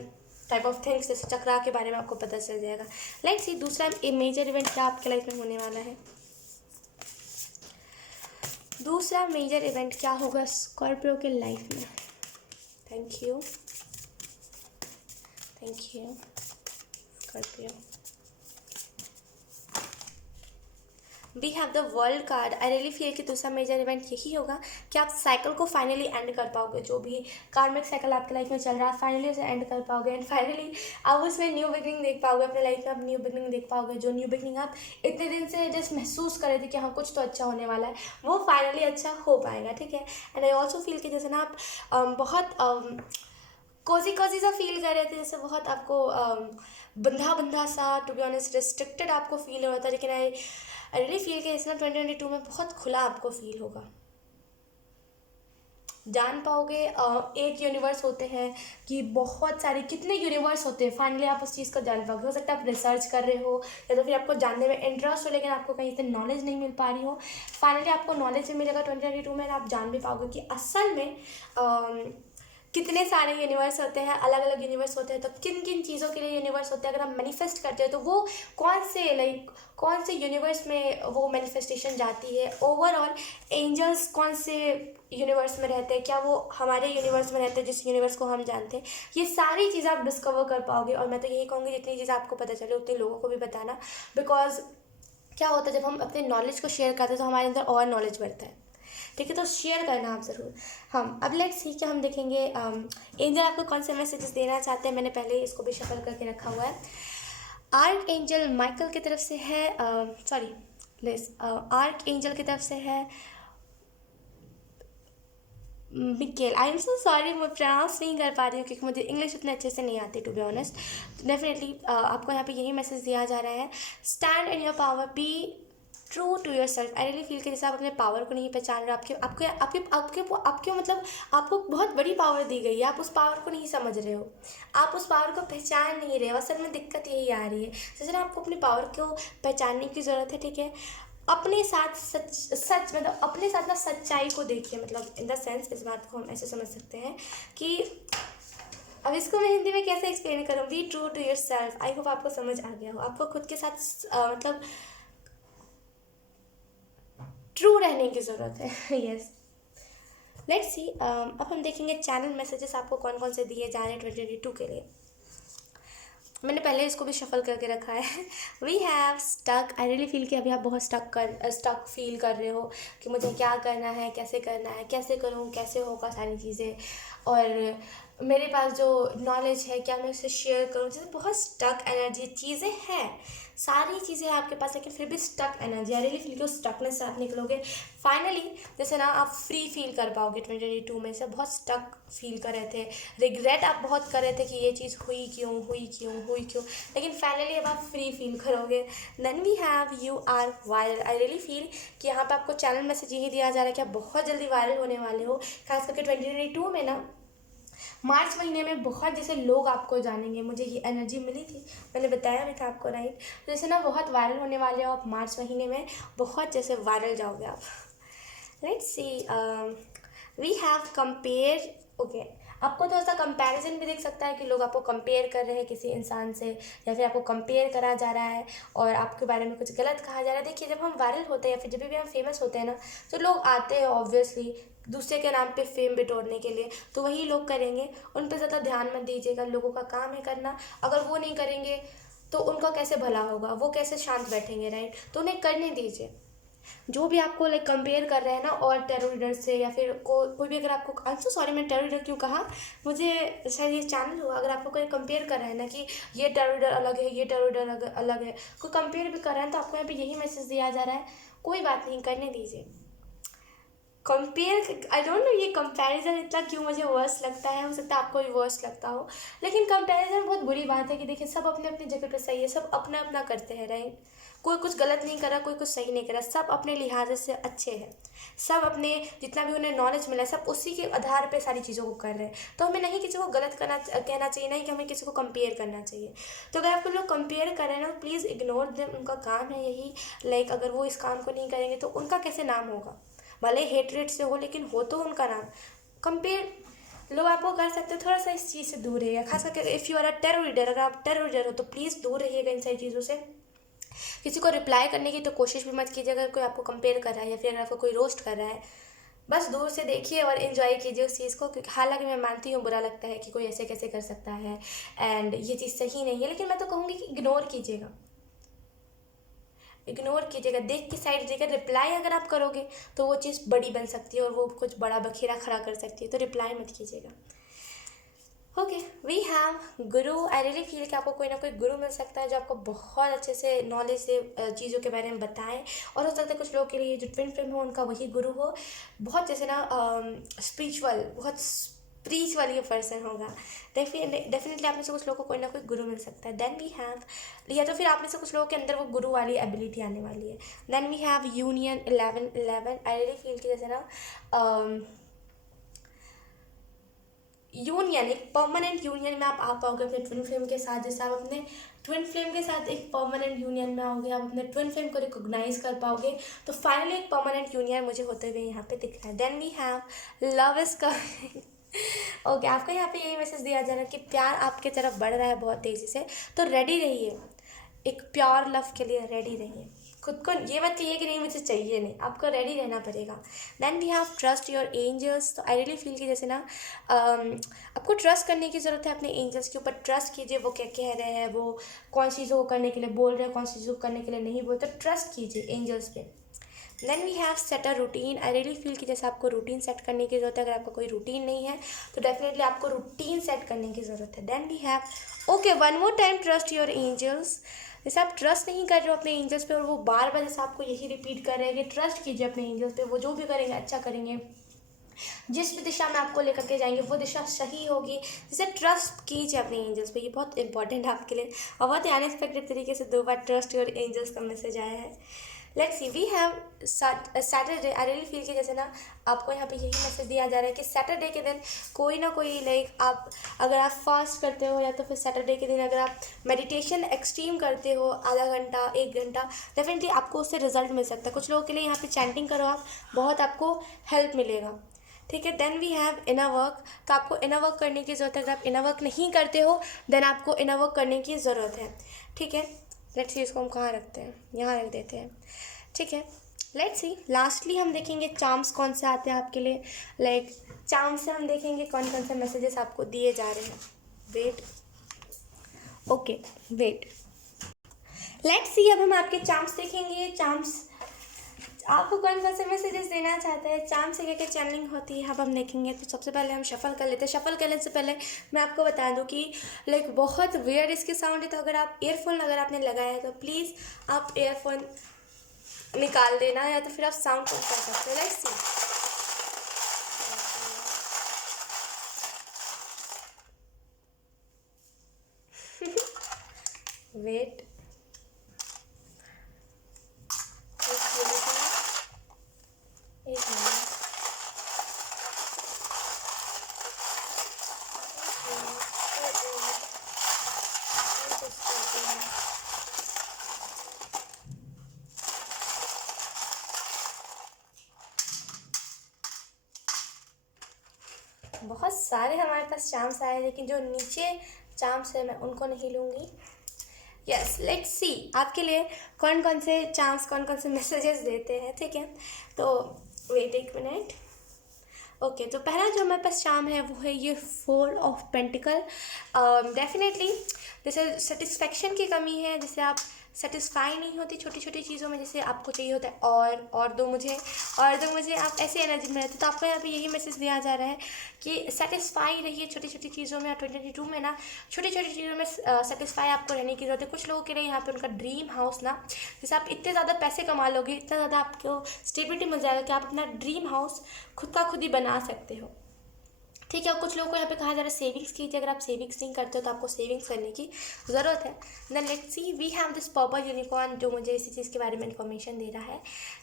type of things. जैसे चक्रा के बारे में आपको पता चल जाएगा। लेट्स सी दूसरा मेजर इवेंट क्या आपके लाइफ में होने वाला है। दूसरा मेजर इवेंट क्या होगा स्कॉर्पियो के लाइफ में। Thank you Scorpio. We have the world card. I really feel कि दूसरा मेजर इवेंट यही होगा कि आप साइकिल को फाइनली एंड कर पाओगे। जो भी कार्मिक साइकिल आपके लाइफ में चल रहा है फाइनली उसे एंड कर पाओगे एंड फाइनली आप उसमें न्यू बिगनिंग देख पाओगे। अपने लाइफ में आप न्यू बिगनिंग देख पाओगे, जो न्यू बिगनिंग आप इतने दिन से जस्ट महसूस कर रहे थे कि हाँ कुछ तो अच्छा होने वाला है, वो फाइनली अच्छा हो पाएगा, ठीक है। एंड आई ऑल्सो फील कि जैसे ना आप बहुत कोजी सा फील कर रहे थे, जैसे बहुत आपको बंधा सा, टू बी ऑनेस्ट रिस्ट्रिक्टेड आपको फील हो रहा था, लेकिन आई रियली फील कि इसमें 2022 में बहुत खुला आपको फील होगा। जान पाओगे एक यूनिवर्स होते हैं कि बहुत सारे कितने यूनिवर्स होते हैं, फाइनली आप उस चीज़ को जान पाओगे। हो सकता है आप रिसर्च कर रहे हो या तो फिर आपको जानने में इंटरेस्ट हो, लेकिन आपको कहीं से नॉलेज नहीं मिल पा रही हो, फाइनली आपको नॉलेज भी मिलेगा 2022 में। आप जान भी पाओगे कि असल में कितने सारे यूनिवर्स होते हैं, अलग अलग यूनिवर्स होते हैं, तो किन किन चीज़ों के लिए यूनिवर्स होते हैं। अगर आप मैनिफेस्ट करते हो तो वो कौन से यूनिवर्स में वो मैनिफेस्टेशन जाती है, ओवरऑल एंजल्स कौन से यूनिवर्स में रहते हैं, क्या वो हमारे यूनिवर्स में रहते हैं जिस यूनिवर्स को हम जानते हैं, ये सारी चीज़ें आप डिस्कवर कर पाओगे। और मैं तो यही कहूँगी जितनी चीज़ें आपको पता चले उतने लोगों को भी बताना, बिकॉज क्या होता है जब हम अपने नॉलेज को शेयर करते हैं तो हमारे अंदर और नॉलेज बढ़ता है, ठीक है। तो शेयर करना आप ज़रूर। हम अब लेट्स सी क्या हम देखेंगे एंजल आपको कौन से मैसेजेस देना चाहते हैं। मैंने पहले ही इसको भी शफल करके रखा हुआ है। आर्क एंजल माइकल की तरफ से है, आर्क एंजल की तरफ से है Mikel. I am so sorry, मैं प्रोनाउंस नहीं कर पा रही हूँ क्योंकि मुझे इंग्लिश उतने अच्छे से नहीं आती टू बी ऑनेस्ट। डेफिनेटली आपको यहाँ पे यही मैसेज दिया जा रहा है, stand in your power, be true to yourself. I really feel कि जैसे आप अपने पावर को नहीं पहचान रहे, आपके मतलब आपको बहुत बड़ी पावर दी गई है, आप उस पावर को नहीं समझ रहे हो, आप उस पावर को पहचान नहीं रहे हो। असल में दिक्कत यही आ रही है। जैसे ना आपको अपनी पावर को पहचानने की ज़रूरत है, ठीक है। अपने साथ सच मतलब अपने साथ ना सच्चाई को देखिए, मतलब इन द सेंस इस बात को हम ऐसे समझ सकते हैं कि अब इसको मैं हिंदी में कैसे एक्सप्लेन करूँ। Be true to yourself. I hope आपको समझ आ गया हो। आपको खुद के साथ मतलब ट्रू रहने की ज़रूरत है। यस, लेट्स सी अब हम देखेंगे चैनल मैसेजेस आपको कौन कौन से दिए जा रहे हैं 2022 के लिए। मैंने पहले इसको भी शफल करके रखा है। We have stuck. I really feel कि अभी आप बहुत स्टक फील कर रहे हो कि मुझे क्या करना है, कैसे करना है, कैसे करूँ, कैसे होगा सारी चीज़ें, और मेरे पास जो नॉलेज है क्या मैं उसे शेयर करूँ। जैसे बहुत स्टक एनर्जी चीज़ें हैं, सारी चीज़ें आपके पास, लेकिन फिर भी stuck energy. I really feel कि उस स्टकनेस से आप निकलोगे फाइनली। जैसे ना आप फ्री फील कर पाओगे 2022 में। से बहुत स्टक फील कर रहे थे, रिग्रेट आप बहुत कर रहे थे कि ये चीज़ हुई क्यों, लेकिन फाइनली अब आप फ्री फील करोगे। Then we have you are viral. I really feel कि यहाँ पे आपको चैनल मैसेज यही दिया जा रहा है कि आप बहुत जल्दी वायरल होने वाले हो। खास करके 2022 में ना मार्च महीने में बहुत जैसे लोग आपको जानेंगे। मुझे ये एनर्जी मिली थी, मैंने बताया भी था आपको, राइट। जैसे ना बहुत वायरल होने वाले हो आप मार्च महीने में, बहुत जैसे वायरल जाओगे आप। Let's see we have compare. Okay, आपको थोड़ा सा कंपैरिजन भी दिख सकता है कि लोग आपको कंपेयर कर रहे हैं किसी इंसान से, या फिर आपको कंपेयर करा जा रहा है और आपके बारे में कुछ गलत कहा जा रहा है। देखिए, जब हम वायरल होते हैं या फिर जब भी हम फेमस होते हैं ना, तो लोग आते हैं ऑब्वियसली दूसरे के नाम पे फेम बिटोरने के लिए, तो वही लोग करेंगे। उन पर ज़्यादा ध्यान मत दीजिएगा, लोगों का काम है करना। अगर वो नहीं करेंगे तो उनका कैसे भला होगा, वो कैसे शांत बैठेंगे, राइट? तो उन्हें करने दीजिए। जो भी आपको लाइक कंपेयर कर रहे हैं ना और टेरो रीडर से, या फिर कोई भी अगर आपको, आई एम सो सॉरी मैं टेरो रीडर क्यों कहा, मुझे शायद ये चैनल हुआ। अगर आपको कोई कंपेयर कर रहा है ना कि ये टेरो रीडर अलग है, ये टेरो रीडर अलग है, कोई कंपेयर भी कर रहा है, तो आपको यहाँ पे यही मैसेज दिया जा रहा है, कोई बात नहीं, करने दीजिए। कंपेयर, आई डोंट नो ये कंपैरिजन इतना क्यों मुझे वर्स लगता है, हो सकता है आपको भी वर्स लगता हो, लेकिन कंपैरिजन बहुत बुरी बात है। कि देखिए, सब अपने अपनी जगह पे सही है, सब अपना अपना करते हैं, राइट? कोई कुछ गलत नहीं कर रहा, कोई कुछ सही नहीं कर रहा, सब अपने लिहाज से अच्छे हैं। सब अपने जितना भी उन्हें नॉलेज मिला है, सब उसी के आधार पे सारी चीज़ों को कर रहे हैं। तो हमें नहीं किसी को गलत कहना चाहिए, नहीं कि हमें किसी को कंपेयर करना चाहिए। तो अगर आपको लोग कंपेयर कर रहे हैं ना, प्लीज़ इग्नोर देम, उनका काम है यही। लाइक अगर वो इस काम को नहीं करेंगे तो उनका कैसे नाम होगा? भले हेटरेट से हो, लेकिन हो तो उनका नाम। कंपेयर लोग आपको कर सकते हो, थोड़ा सा इस चीज़ से दूर रहिएगा। खास करके if you are a tarot reader, अगर आप टेरो रीडर हो तो प्लीज़ दूर रहिएगा इन सारी चीज़ों से। किसी को रिप्लाई करने की तो कोशिश भी मत कीजिए अगर कोई आपको कंपेयर कर रहा है, या फिर अगर आपको कोई रोस्ट कर रहा है। बस दूर से देखिए और इन्जॉय कीजिए उस चीज़ को, क्योंकि हालांकि मैं मानती हूँ बुरा लगता है कि कोई ऐसे कैसे कर सकता है, एंड ये चीज़ सही नहीं है, लेकिन मैं तो कहूँगी कि इग्नोर कीजिएगा। इग्नोर कीजिएगा, देख के साइड देकर रिप्लाई अगर आप करोगे तो वो चीज़ बड़ी बन सकती है और वो कुछ बड़ा बखेरा खड़ा कर सकती है, तो रिप्लाई मत कीजिएगा। Okay, we have Guru. I really feel कि आपको कोई ना कोई गुरु मिल सकता है जो आपको बहुत अच्छे से नॉलेज से चीज़ों के बारे में बताएं, और हो सकता है कुछ लोगों के लिए जो ट्विन फ्लेम हो उनका वही गुरु हो। बहुत जैसे ना स्पिरिचुअल, बहुत स्पिरिचुअल ये पर्सन होगा। डेफिनेटली आप में से कुछ लोगों को कोई ना कोई गुरु मिल सकता है। देन वी हैव, या तो फिर आप में से कुछ लोगों के अंदर वो गुरु वाली एबिलिटी आने वाली है। Then we have union 11-11। I really feel कि जैसे ना यूनियन, एक परमानेंट यूनियन में आप आ पाओगे अपने ट्विन फ्लेम के साथ। जैसे आप अपने ट्विन फ्लेम के साथ एक परमानेंट यूनियन में आओगे, आप अपने ट्विन फ्लेम को रिकॉग्नाइज कर पाओगे, तो फाइनली एक परमानेंट यूनियन मुझे होते हुए यहाँ पे दिख रहा है। Then we have love is coming. Okay, आपको यहाँ पे यही मैसेज दिया जा रहा है कि प्यार आपके तरफ बढ़ रहा है बहुत तेज़ी से, तो रेडी रहिए, एक प्योर लव के लिए रेडी रहिए। खुद को ये मत कहिए कि नहीं मुझे चाहिए, नहीं, आपको रेडी रहना पड़ेगा। Then we have trust your angels. तो आई रियली फील कि जैसे ना आपको ट्रस्ट करने की ज़रूरत है अपने एंजल्स के ऊपर। ट्रस्ट कीजिए, वो क्या कह रहे हैं, वो कौन सी चीज़ों को करने के लिए बोल रहे हैं, कौन सी चीज़ों को करने के लिए नहीं बोल, तो ट्रस्ट कीजिए एंजल्स पे। Then we have set a routine. I really feel कि जैसे आपको रूटीन सेट करने की ज़रूरत है। अगर आपका कोई रूटीन नहीं है तो डेफिनेटली आपको रूटीन सेट करने की ज़रूरत है। Then we have okay, one more time, trust your angels. जैसे आप ट्रस्ट नहीं कर रहे हो अपने एंजल्स पे और वो बार बार जैसे आपको यही रिपीट कर रहे हैं कि ट्रस्ट कीजिए अपने एंजल्स पे, वो जो भी करेंगे अच्छा करेंगे, जिस भी दिशा में आपको लेकर के जाएंगे वो दिशा सही होगी। जैसे ट्रस्ट कीजिए अपने एंजल्स पे, ये बहुत इंपॉर्टेंट है आपके लिए। और बहुत ही अनएक्सपेक्टेड तरीके से 2 बार ट्रस्ट योर एंजल्स का मैसेज आया है। Let's see, we have Saturday. I really feel कि जैसे ना आपको यहाँ पे यही मैसेज दिया जा रहा है कि सैटरडे के दिन कोई ना कोई लाइक आप, अगर आप फास्ट करते हो, या तो फिर सैटरडे के दिन अगर आप मेडिटेशन एक्सट्रीम करते हो, आधा घंटा 1 घंटा, डेफिनेटली आपको उससे रिजल्ट मिल सकता है। कुछ लोगों के लिए यहाँ पे चैंटिंग करो आप, बहुत आपको हेल्प मिलेगा, ठीक है। Then we have inner work. तो आपको इनर वर्क करने की ज़रूरत है। अगर आप इनर वर्क नहीं करते हो देन आपको इनर वर्क करने की ज़रूरत है, ठीक है। लेट्स सी, इसको हम कहाँ रखते हैं, यहाँ रख देते हैं, ठीक है। लेट्स सी, लास्टली हम देखेंगे चार्म्स कौन से आते हैं आपके लिए। लाइक चार्म्स से हम देखेंगे कौन कौन से मैसेजेस आपको दिए जा रहे हैं। Wait, okay wait, let's see, अब हम आपके चार्म्स देखेंगे। चार्म्स आपको कौन कौन से मैसेजेस देना चाहते हैं, चार्म से क्या चैनलिंग होती है, अब हम देखेंगे। तो सबसे पहले हम शफल कर लेते हैं। शफल करने से पहले मैं आपको बता दूं कि लाइक बहुत वियर्ड इसके साउंड है, तो अगर आप ईयरफोन अगर आपने लगाया है तो प्लीज़ आप ईयरफोन निकाल देना, या तो फिर आप साउंड कम कर सकते हो। लेट्स सी, वेट, एक मिनट, बहुत बहुत सारे हमारे पास चार्म्स आए, लेकिन जो नीचे चार्म्स है मैं उनको नहीं लूँगी। यस, लेट्स सी आपके लिए कौन कौन से चार्म्स, कौन कौन से मैसेजेस देते हैं, ठीक है। तो वेट एक मिनट। ओके, तो पहला जो हमारे पास चार्म है वो है ये 4 ऑफ पेंटिकल। डेफिनेटली जैसे सेटिस्फेक्शन की कमी है, जैसे आप सेटिस्फाई नहीं होती छोटी छोटी चीज़ों में, जैसे आपको चाहिए होता है और दो मुझे, और दो मुझे, आप ऐसी एनर्जी में रहते। तो आपको यहाँ पे यही मैसेज दिया जा रहा है कि सेटिस्फाई रहिए छोटी छोटी चीज़ों में। 2022 में ना छोटी छोटी चीज़ों में सेटिस्फाई आपको रहने की ज़रूरत है। कुछ लोगों के लिए यहाँ पे उनका ड्रीम हाउस ना, जैसे आप इतने ज़्यादा पैसे कमा लोगे, इतना ज़्यादा आपको स्टेबिलिटी मिल जाएगा कि आप अपना ड्रीम हाउस खुद का खुद ही बना सकते हो, ठीक है। कुछ लोगों को यहाँ पे कहा जा रहा है सेविंग्स कीजिए। अगर आप सेविंग्स नहीं करते हो तो आपको सेविंग्स करने की ज़रूरत है। Then let's see, we have this purple unicorn, जो मुझे इसी चीज़ के बारे में इन्फॉर्मेशन दे रहा है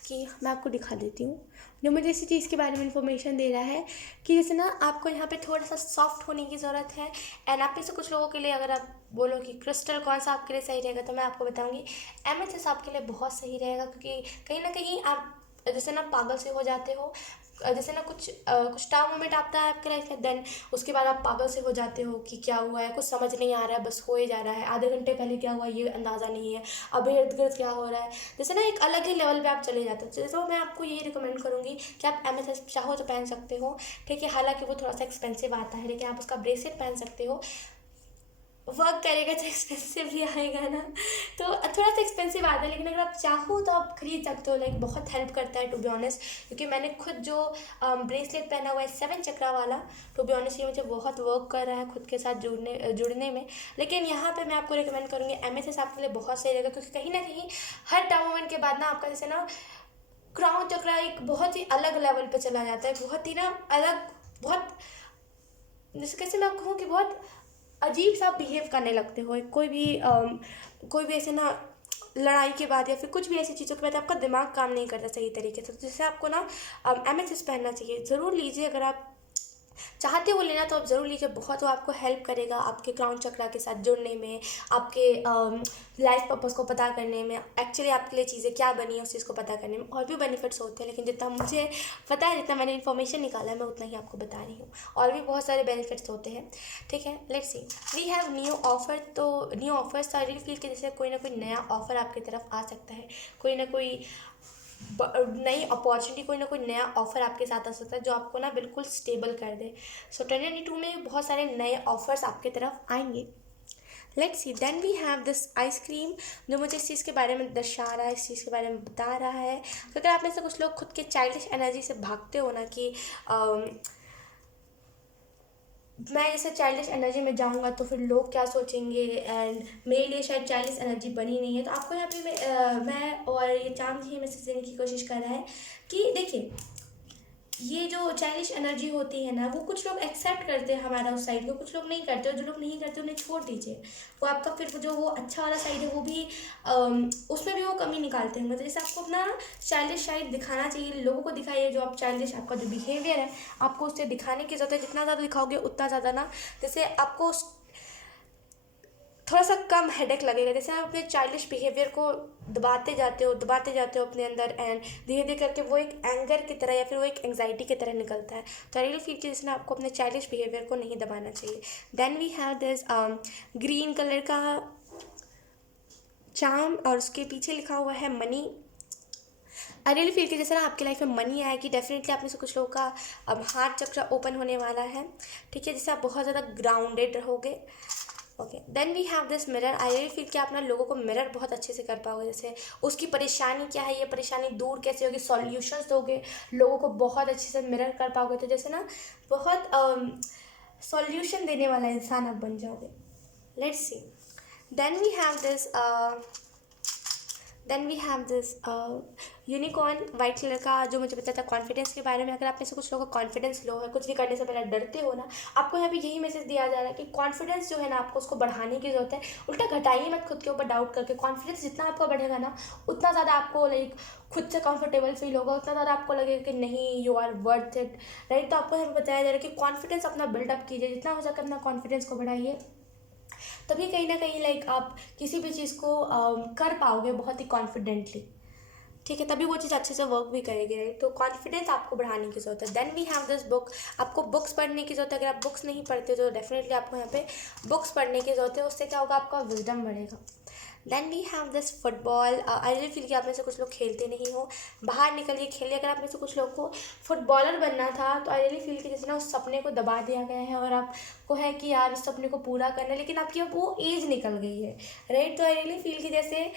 कि मैं आपको दिखा देती हूँ। जो मुझे इसी चीज़ के बारे में इन्फॉर्मेशन दे रहा है कि जैसे ना आपको यहाँ पे थोड़ा सा सॉफ्ट होने की ज़रूरत है। एंड आप में से कुछ लोगों के लिए, अगर आप बोलो कि क्रिस्टल कौन सा आपके लिए सही रहेगा, तो मैं आपको बताऊँगी एमेथिस्ट आपके लिए बहुत सही रहेगा। क्योंकि कहीं ना कहीं आप जैसे ना पागल से हो जाते हो, जैसे ना कुछ टाइम मोमेंट आता है आपके लाइफ में, देन उसके बाद आप पागल से हो जाते हो कि क्या हुआ है, कुछ समझ नहीं आ रहा है, बस हो ही जा रहा है। आधे घंटे पहले क्या हुआ ये अंदाज़ा नहीं है, अब इर्द गिर्द क्या हो रहा है, जैसे ना एक अलग ही लेवल पे आप चले जाते हो। तो मैं आपको यही रिकमेंड करूँगी कि आप एमेथिस्ट चाहो तो पहन सकते हो, ठीक है। हालांकि वो थोड़ा सा एक्सपेंसिव आता है, लेकिन आप उसका ब्रेसलेट पहन सकते हो। वर्क करेगा तो एक्सपेंसिव भी आएगा ना, तो थोड़ा सा एक्सपेंसिव आता है, लेकिन अगर आप चाहो तो आप खरीद सकते हो। लाइक बहुत हेल्प करता है टू बी ऑनेस्ट, क्योंकि मैंने खुद जो ब्रेसलेट पहना हुआ है 7 चक्रा वाला, टू बी ऑनेस्ट ये मुझे बहुत वर्क कर रहा है खुद के साथ जुड़ने में। लेकिन यहाँ पे मैं आपको रिकमेंड करूँगी एमएसएस आपके लिए बहुत सही रहेगा, क्योंकि कहीं ना कहीं हर टाइम मोमेंट के बाद ना आपका जैसे ना क्राउन चक्रा एक बहुत ही अलग लेवल पे चला जाता है, बहुत ही ना अलग, बहुत जैसे कैसे मैं कहूँ कि बहुत अजीब सा बिहेव करने लगते हो। कोई भी ऐसे ना लड़ाई के बाद या फिर कुछ भी ऐसी चीज़ों के बाद आपका दिमाग काम नहीं करता सही तरीके से। तो जैसे आपको ना एमेथिस्ट पहनना चाहिए, ज़रूर लीजिए। अगर आप चाहते हो लेना तो आप ज़रूर लीजिए, बहुत वो आपको हेल्प करेगा आपके क्राउन चक्रा के साथ जुड़ने में, आपके लाइफ पर्पस को पता करने में, एक्चुअली आपके लिए चीज़ें क्या बनी है उस चीज़ को पता करने में। और भी बेनिफिट्स होते हैं, लेकिन जितना मुझे पता है, जितना मैंने इन्फॉर्मेशन निकाला है, मैं उतना ही आपको बता रही हूँ। और भी बहुत सारे बेनिफिट्स होते हैं, ठीक है। Let's see, we have new offer. तो new offers I really feel कि जैसे कोई ना कोई नया ऑफर आपकी तरफ आ सकता है, कोई ना कोई नई अपॉर्चुनिटी, कोई ना कोई नया ऑफर आपके साथ आ सकता है जो आपको ना बिल्कुल स्टेबल कर दे। सो 2022 में बहुत सारे नए ऑफर्स आपके तरफ आएंगे। Let's see, then we have this ice cream, जो मुझे इस चीज़ के बारे में दर्शा रहा है, इस चीज़ के बारे में बता रहा है। तो अगर आप में से कुछ लोग खुद के चाइल्डिश एनर्जी से भागते हो ना कि मैं जैसे चाइल्डिश एनर्जी में जाऊंगा तो फिर लोग क्या सोचेंगे, एंड मेरे लिए शायद चाइल्डिश एनर्जी बनी नहीं है, तो आपको यहाँ पे मैं और ये चांद ही मैसेज देने की कोशिश कर रहा है कि देखिए, ये जो चाइल्डिश एनर्जी होती है ना, वो कुछ लोग एक्सेप्ट करते हैं हमारा उस साइड को, कुछ लोग नहीं करते, और जो लोग नहीं करते उन्हें छोड़ दीजिए। वो आपका फिर जो वो अच्छा वाला साइड है वो भी उसमें भी वो कमी निकालते हैं। मतलब जैसे आपको अपना चाइल्डिश साइड दिखाना चाहिए, लोगों को दिखाइए जो आप चाइल्डिश, आपका जो बिहेवियर है आपको उससे दिखाने की ज़रूरत है। जितना ज़्यादा दिखाओगे उतना ज़्यादा ना, जैसे आपको थोड़ा सा कम हेडेक लगेगा। जैसे आप अपने चाइल्डिश बिहेवियर को दबाते जाते हो अपने अंदर, एंड धीरे धीरे करके वो एक एंगर की तरह या फिर वो एक एंग्जाइटी की तरह निकलता है। तो आई रियली फील कि जैसे ना आपको अपने चाइल्डिश बिहेवियर को नहीं दबाना चाहिए। Then we have this green colour का चार्म, और उसके पीछे लिखा हुआ है मनी। आई रियली फील कि जैसे ना आपकी लाइफ में मनी आएगी, डेफिनेटली आप में से कुछ लोगों का हार्ट चक्र ओपन होने वाला है, ठीक है। जैसे आप बहुत ज़्यादा ग्राउंडेड रहोगे। Okay, then we have this mirror. I really feel कि आप ना लोगों को मिरर बहुत अच्छे से कर पाओगे। जैसे उसकी परेशानी क्या है, ये परेशानी दूर कैसे होगी, सॉल्यूशंस दोगे, लोगों को बहुत अच्छे से मिरर कर पाओगे। तो जैसे ना बहुत सॉल्यूशन देने वाला इंसान आप बन जाओगे। Let's see, then we have this unicorn white colour का, जो मुझे बताता है कॉन्फिडेंस के बारे में। अगर आप में से कुछ लोगों का कॉन्फिडेंस लो है, कुछ भी करने से पहले डरते हो ना, आपको यहाँ पे यही मैसेज दिया जा रहा है कि कॉन्फिडेंस जो है ना, आपको उसको बढ़ाने की जरूरत है। उल्टा घटाइए मत खुद के ऊपर डाउट करके। कॉन्फिडेंस जितना आपका बढ़ेगा ना, उतना ज़्यादा आपको लाइक खुद से कंफर्टेबल फील होगा, उतना ज़्यादा आपको लगेगा कि नहीं, you are worth it, right. तो आपको यहाँ पे बताया जा रहा है कि कॉन्फिडेंस अपना बिल्डअप कीजिए, जितना हो सके अपना कॉन्फिडेंस को बढ़ाइए, तभी कहीं ना कहीं लाइक आप किसी भी चीज़ को कर पाओगे बहुत ही कॉन्फिडेंटली। ठीक है, तभी वो चीज़ अच्छे से वर्क भी करेगी, राइट। तो कॉन्फिडेंस आपको बढ़ाने की ज़रूरत है। Then we have this book, आपको बुक्स पढ़ने की ज़रूरत है। अगर आप बुक्स नहीं पढ़ते तो डेफिनेटली आपको यहाँ पे बुक्स पढ़ने की ज़रूरत है, उससे क्या होगा, आपका विजडम बढ़ेगा। Then we have this football. I really feel कि आप में से कुछ लोग खेलते नहीं हो, बाहर निकलिए, खेलिए। अगर आप में से कुछ लोग को फुटबॉलर बनना था तो आई रियली फील कि जैसे ना उस सपने को दबा दिया गया है और आपको है कि यार उस सपने को पूरा करना है, लेकिन आपकी अब वो एज निकल गई है, राइट। तो आई रियली फील कि जैसे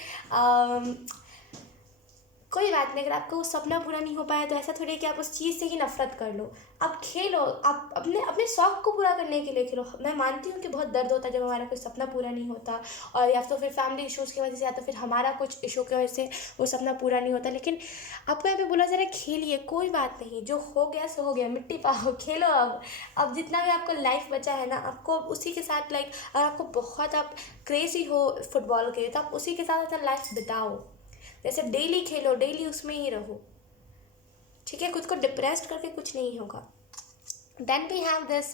कोई बात नहीं, अगर आपका वो सपना पूरा नहीं हो पाया तो ऐसा थोड़ी है कि आप उस चीज़ से ही नफरत कर लो। आप खेलो, आप अपने अपने शौक़ को पूरा करने के लिए खेलो। मैं मानती हूँ कि बहुत दर्द होता है जब हमारा कोई सपना पूरा नहीं होता, और या तो फिर फैमिली इश्यूज़ की वजह से, या तो फिर हमारा कुछ इशू की वजह से वो सपना पूरा नहीं होता। लेकिन आपको यहाँ पे बोला जा रहा है खेलिए, कोई बात नहीं, जो हो गया सो हो गया, मिट्टी पाओ, खेलो। अब जितना भी आपका लाइफ बचा है ना, आपको उसी के साथ लाइक, अगर आपको बहुत आप क्रेजी हो फुटबॉल के तो आप उसी के साथ अपना लाइफ बिताओ। जैसे डेली खेलो, डेली उसमें ही रहो, ठीक है। खुद को डिप्रेस्ड करके कुछ नहीं होगा। देन वी हैव दिस,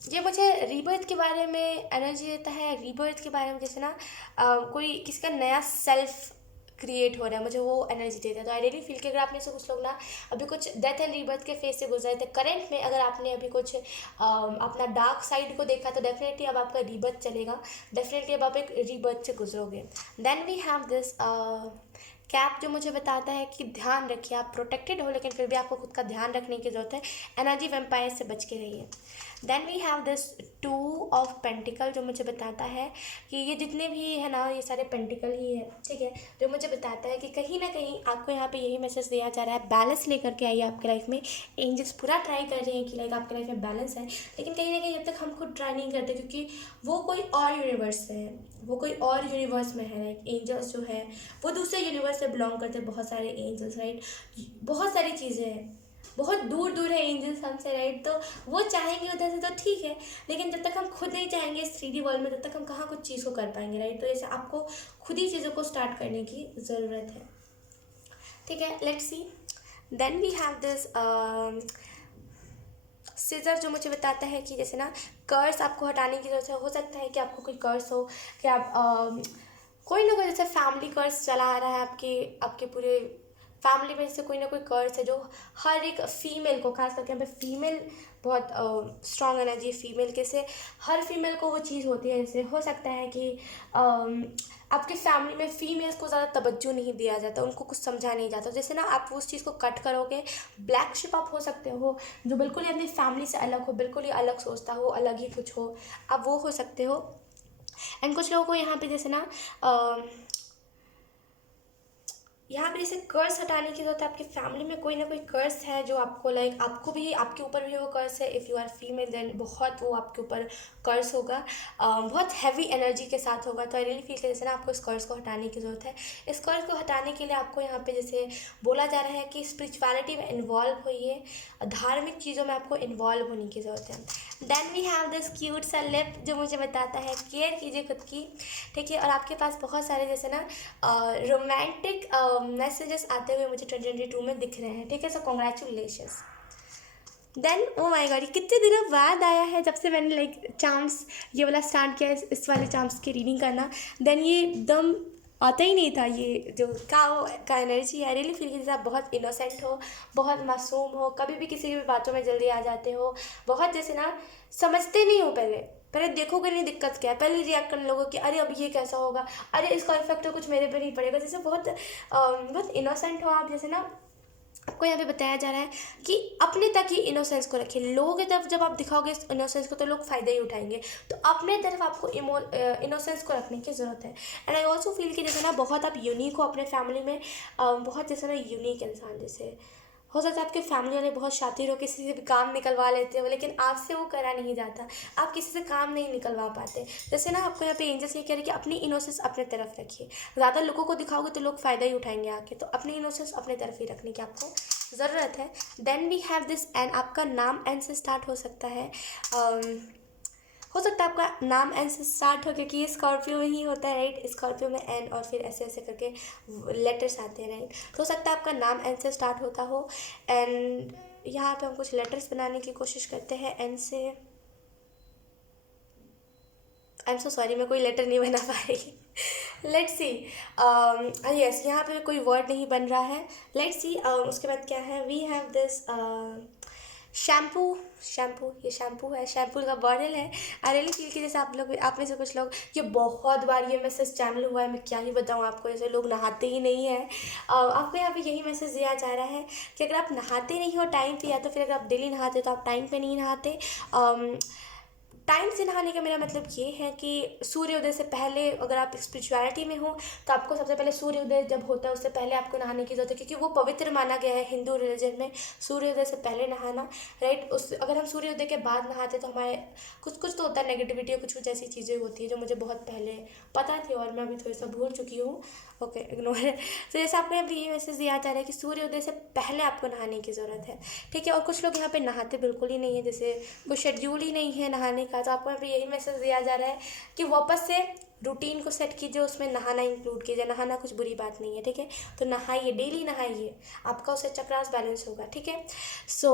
ये मुझे रीबर्थ के बारे में एनर्जी देता है। रीबर्थ के बारे में जैसे ना कोई किसी का नया सेल्फ क्रिएट हो रहा है, मुझे वो एनर्जी देता है। तो आई रियली फील कि अगर आप में से कुछ लोग ना अभी कुछ डेथ एंड रीबर्थ के फेज से गुजरे थे करंट में, अगर आपने अभी कुछ अपना डार्क साइड को देखा तो डेफिनेटली अब आपका रीबर्थ चलेगा, डेफिनेटली अब आप एक रीबर्थ से गुजरोगे। Then we have this cap, जो मुझे बताता है कि ध्यान रखिए, आप प्रोटेक्टेड हो लेकिन फिर भी आपको खुद का ध्यान रखने की ज़रूरत है। एनर्जी वेम्पायर से बच के रहिए। Then we have this 2 of pentacle, जो मुझे बताता है कि ये जितने भी है ना, ये सारे पेंटिकल ही है, ठीक है। जो मुझे बताता है कि कहीं ना कहीं आपको यहाँ पे यही मैसेज दिया जा रहा है, बैलेंस लेकर के आइए आपके लाइफ में। एंजल्स पूरा ट्राई कर रहे हैं कि लाइक आपके लाइफ में बैलेंस है, लेकिन कहीं ना कहीं जब तक हम खुद ट्राई नहीं करते, क्योंकि वो कोई और यूनिवर्स से है, वो कोई और यूनिवर्स में है। लाइक एंजल्स जो है वो दूसरे यूनिवर्स से बिलोंग करते हैं, बहुत सारे एंजल्स, राइट। बहुत सारी चीज़ें हैं, बहुत दूर दूर है एंजल्स हमसे, राइट। तो वो चाहेंगे उधर से तो ठीक है, लेकिन जब तक हम खुद नहीं चाहेंगे इस 3D वर्ल्ड में, तब तक हम कहाँ कुछ चीज़ को कर पाएंगे, राइट। तो ऐसे आपको खुद ही चीज़ों को स्टार्ट करने की ज़रूरत है, ठीक है। Let's see. Then we have this scissor, जो मुझे बताता है कि जैसे ना कर्स आपको हटाने की ज़रूरत है। हो सकता है कि आपको कोई कर्स हो कि आप कोई ना कोई जैसे फैमिली कर्स चला आ रहा है आपके आपके पूरे फैमिली में, जैसे कोई ना कोई कर्स है जो हर एक फीमेल को, खास करके यहाँ पे फीमेल बहुत स्ट्रॉन्ग एनर्जी है फीमेल के, से हर फीमेल को वो चीज़ होती है। जैसे हो सकता है कि आपके फैमिली में फीमेल्स को ज़्यादा तवज्जो नहीं दिया जाता, उनको कुछ समझा नहीं जाता। जैसे ना आप उस चीज़ को कट करोगे, ब्लैक शिप आप हो सकते हो, जो बिल्कुल ही अपनी फैमिली से अलग हो, बिल्कुल ही अलग सोचता हो, अलग ही कुछ हो, आप वो हो सकते हो। एंड कुछ लोगों को यहाँ पे जैसे ना यहाँ पे जैसे कर्स हटाने की ज़रूरत है। आपकी फैमिली में कोई ना कोई कर्स है जो आपको लाइक, आपको भी, आपके ऊपर भी वो कर्स है। If you are female then बहुत वो आपके ऊपर कर्स होगा, बहुत हैवी एनर्जी के साथ होगा। तो आई रियली फील जैसे ना आपको इस कर्स को हटाने की ज़रूरत है। इस कर्स को हटाने के लिए आपको यहाँ पे जैसे बोला जा रहा है कि स्पिरिचुअलिटी में इन्वॉल्व होइए, धार्मिक चीज़ों में आपको इन्वॉल्व होने की ज़रूरत है। Then we have this cute सा लिप, जो मुझे बताता है केयर कीजिए खुद की, ठीक है। और आपके पास बहुत सारे जैसे ना रोमांटिक मैसेजेस आते हुए मुझे 2022 में दिख रहे हैं, ठीक है। So congratulations. Then oh my god, ये कितने दिनों बाद आया है जब से मैंने लाइक चार्म्स ये वाला स्टार्ट किया, इस वाले चार्म्स की रीडिंग करना। देन ये एकदम आता ही नहीं था, ये जो काओ का एनर्जी है। रियली फील जैसे आप बहुत इनोसेंट हो, बहुत मासूम हो, कभी भी किसी भी बातों में जल्दी आ जाते हो, बहुत जैसे ना समझते नहीं हो, पहले पहले देखोगे नहीं दिक्कत क्या है, पहले रिएक्ट करने लोगों कि अरे अब ये कैसा होगा, अरे इसका इफेक्ट तो कुछ मेरे पर ही पड़ेगा। जैसे बहुत इनोसेंट हो आप, जैसे ना आपको यहाँ पे बताया जा रहा है कि अपने तक ही इनोसेंस को रखिए। लोगों की तरफ जब आप दिखाओगे इस इनोसेंस को तो लोग फ़ायदा ही उठाएंगे, तो अपने तरफ आपको इनोसेंस को रखने की ज़रूरत है। एंड आई ऑल्सो फील कि जैसे ना बहुत आप यूनिक हो अपने फैमिली में, बहुत जैसे ना यूनिक इंसान, जैसे हो सकता है आपके फैमिली वाले बहुत शातिर हो, किसी से भी काम निकलवा लेते हो, लेकिन आपसे वो करा नहीं जाता, आप किसी से काम नहीं निकलवा पाते। जैसे ना आपको यहाँ पे एंजल्स ये कह रहे हैं कि अपनी इनोसेंस अपने तरफ रखिए। ज़्यादा लोगों को दिखाओगे तो लोग फ़ायदा ही उठाएंगे आके, तो अपनी इनोसेंस अपने तरफ ही रखने की आपको ज़रूरत है। Then we have this N, आपका नाम एन से स्टार्ट हो सकता है। हो सकता है आपका नाम एन से स्टार्ट हो, क्योंकि ये स्कॉर्पियो में ही होता है, राइट। स्कॉर्पियो में एन और फिर ऐसे ऐसे करके लेटर्स आते हैं, राइट। तो हो सकता है आपका नाम एन से स्टार्ट होता हो। एंड यहाँ पे हम कुछ लेटर्स बनाने की कोशिश करते हैं एन से। आई एम सो सॉरी, मैं कोई लेटर नहीं बना पा रही। Let's see. यस, यहाँ पे कोई वर्ड नहीं बन रहा है। Let's see. उसके बाद क्या है, we have this shampoo. Shampoo, ये शैम्पू है, शैम्पू का बॉटल है। आई रियली फील कि जैसे आप में से कुछ लोग, ये बहुत बार ये मैसेज चैनल हुआ है, मैं क्या ही बताऊँ आपको, जैसे लोग नहाते ही नहीं हैं। आपको यहाँ पे यही मैसेज दिया जा रहा है कि अगर आप नहाते नहीं हो टाइम पे, या तो फिर अगर आप डेली नहाते हो तो आप टाइम पे नहीं नहाते। टाइम से नहाने का मेरा मतलब ये है कि सूर्योदय से पहले, अगर आप स्पिरिचुअलिटी में हो तो आपको सबसे पहले सूर्योदय जब होता है उससे पहले आपको नहाने की ज़रूरत है, क्योंकि वो पवित्र माना गया है हिंदू रिलीजन में, सूर्योदय से पहले नहाना। राइट। उस अगर हम सूर्योदय के बाद नहाते तो हमारे कुछ कुछ तो होता है नेगेटिविटी, और कुछ कुछ ऐसी चीज़ें होती है जो मुझे बहुत पहले पता थी और मैं अभी थोड़ा सा भूल चुकी हूँ। Okay, ignore. तो जैसे आपको अभी ये मैसेज दिया जा रहा है कि सूर्योदय से पहले आपको नहाने की ज़रूरत है। ठीक है। और कुछ लोग यहाँ पे नहाते बिल्कुल ही नहीं है, जैसे कोई शेड्यूल ही नहीं है नहाने का, तो आपको यहाँ पे यही मैसेज दिया जा रहा है कि वापस से रूटीन को सेट कीजिए, उसमें नहाना इंक्लूड कीजिए। नहाना कुछ बुरी बात नहीं है। ठीक है। तो नहाइए, डेली नहाइए, आपका उससे चक्रास बैलेंस होगा। ठीक है। सो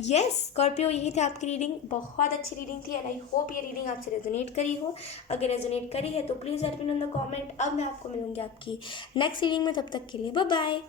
यस स्कॉर्पियो, यही थी आपकी रीडिंग। बहुत अच्छी रीडिंग थी एंड आई होप ये रीडिंग आपसे रेजोनेट करी हो। अगर रेजोनेट करी है तो please let me know in the comment. अब मैं आपको मिलूंगी आपकी नेक्स्ट रीडिंग में, तब तक के लिए बाय बाय।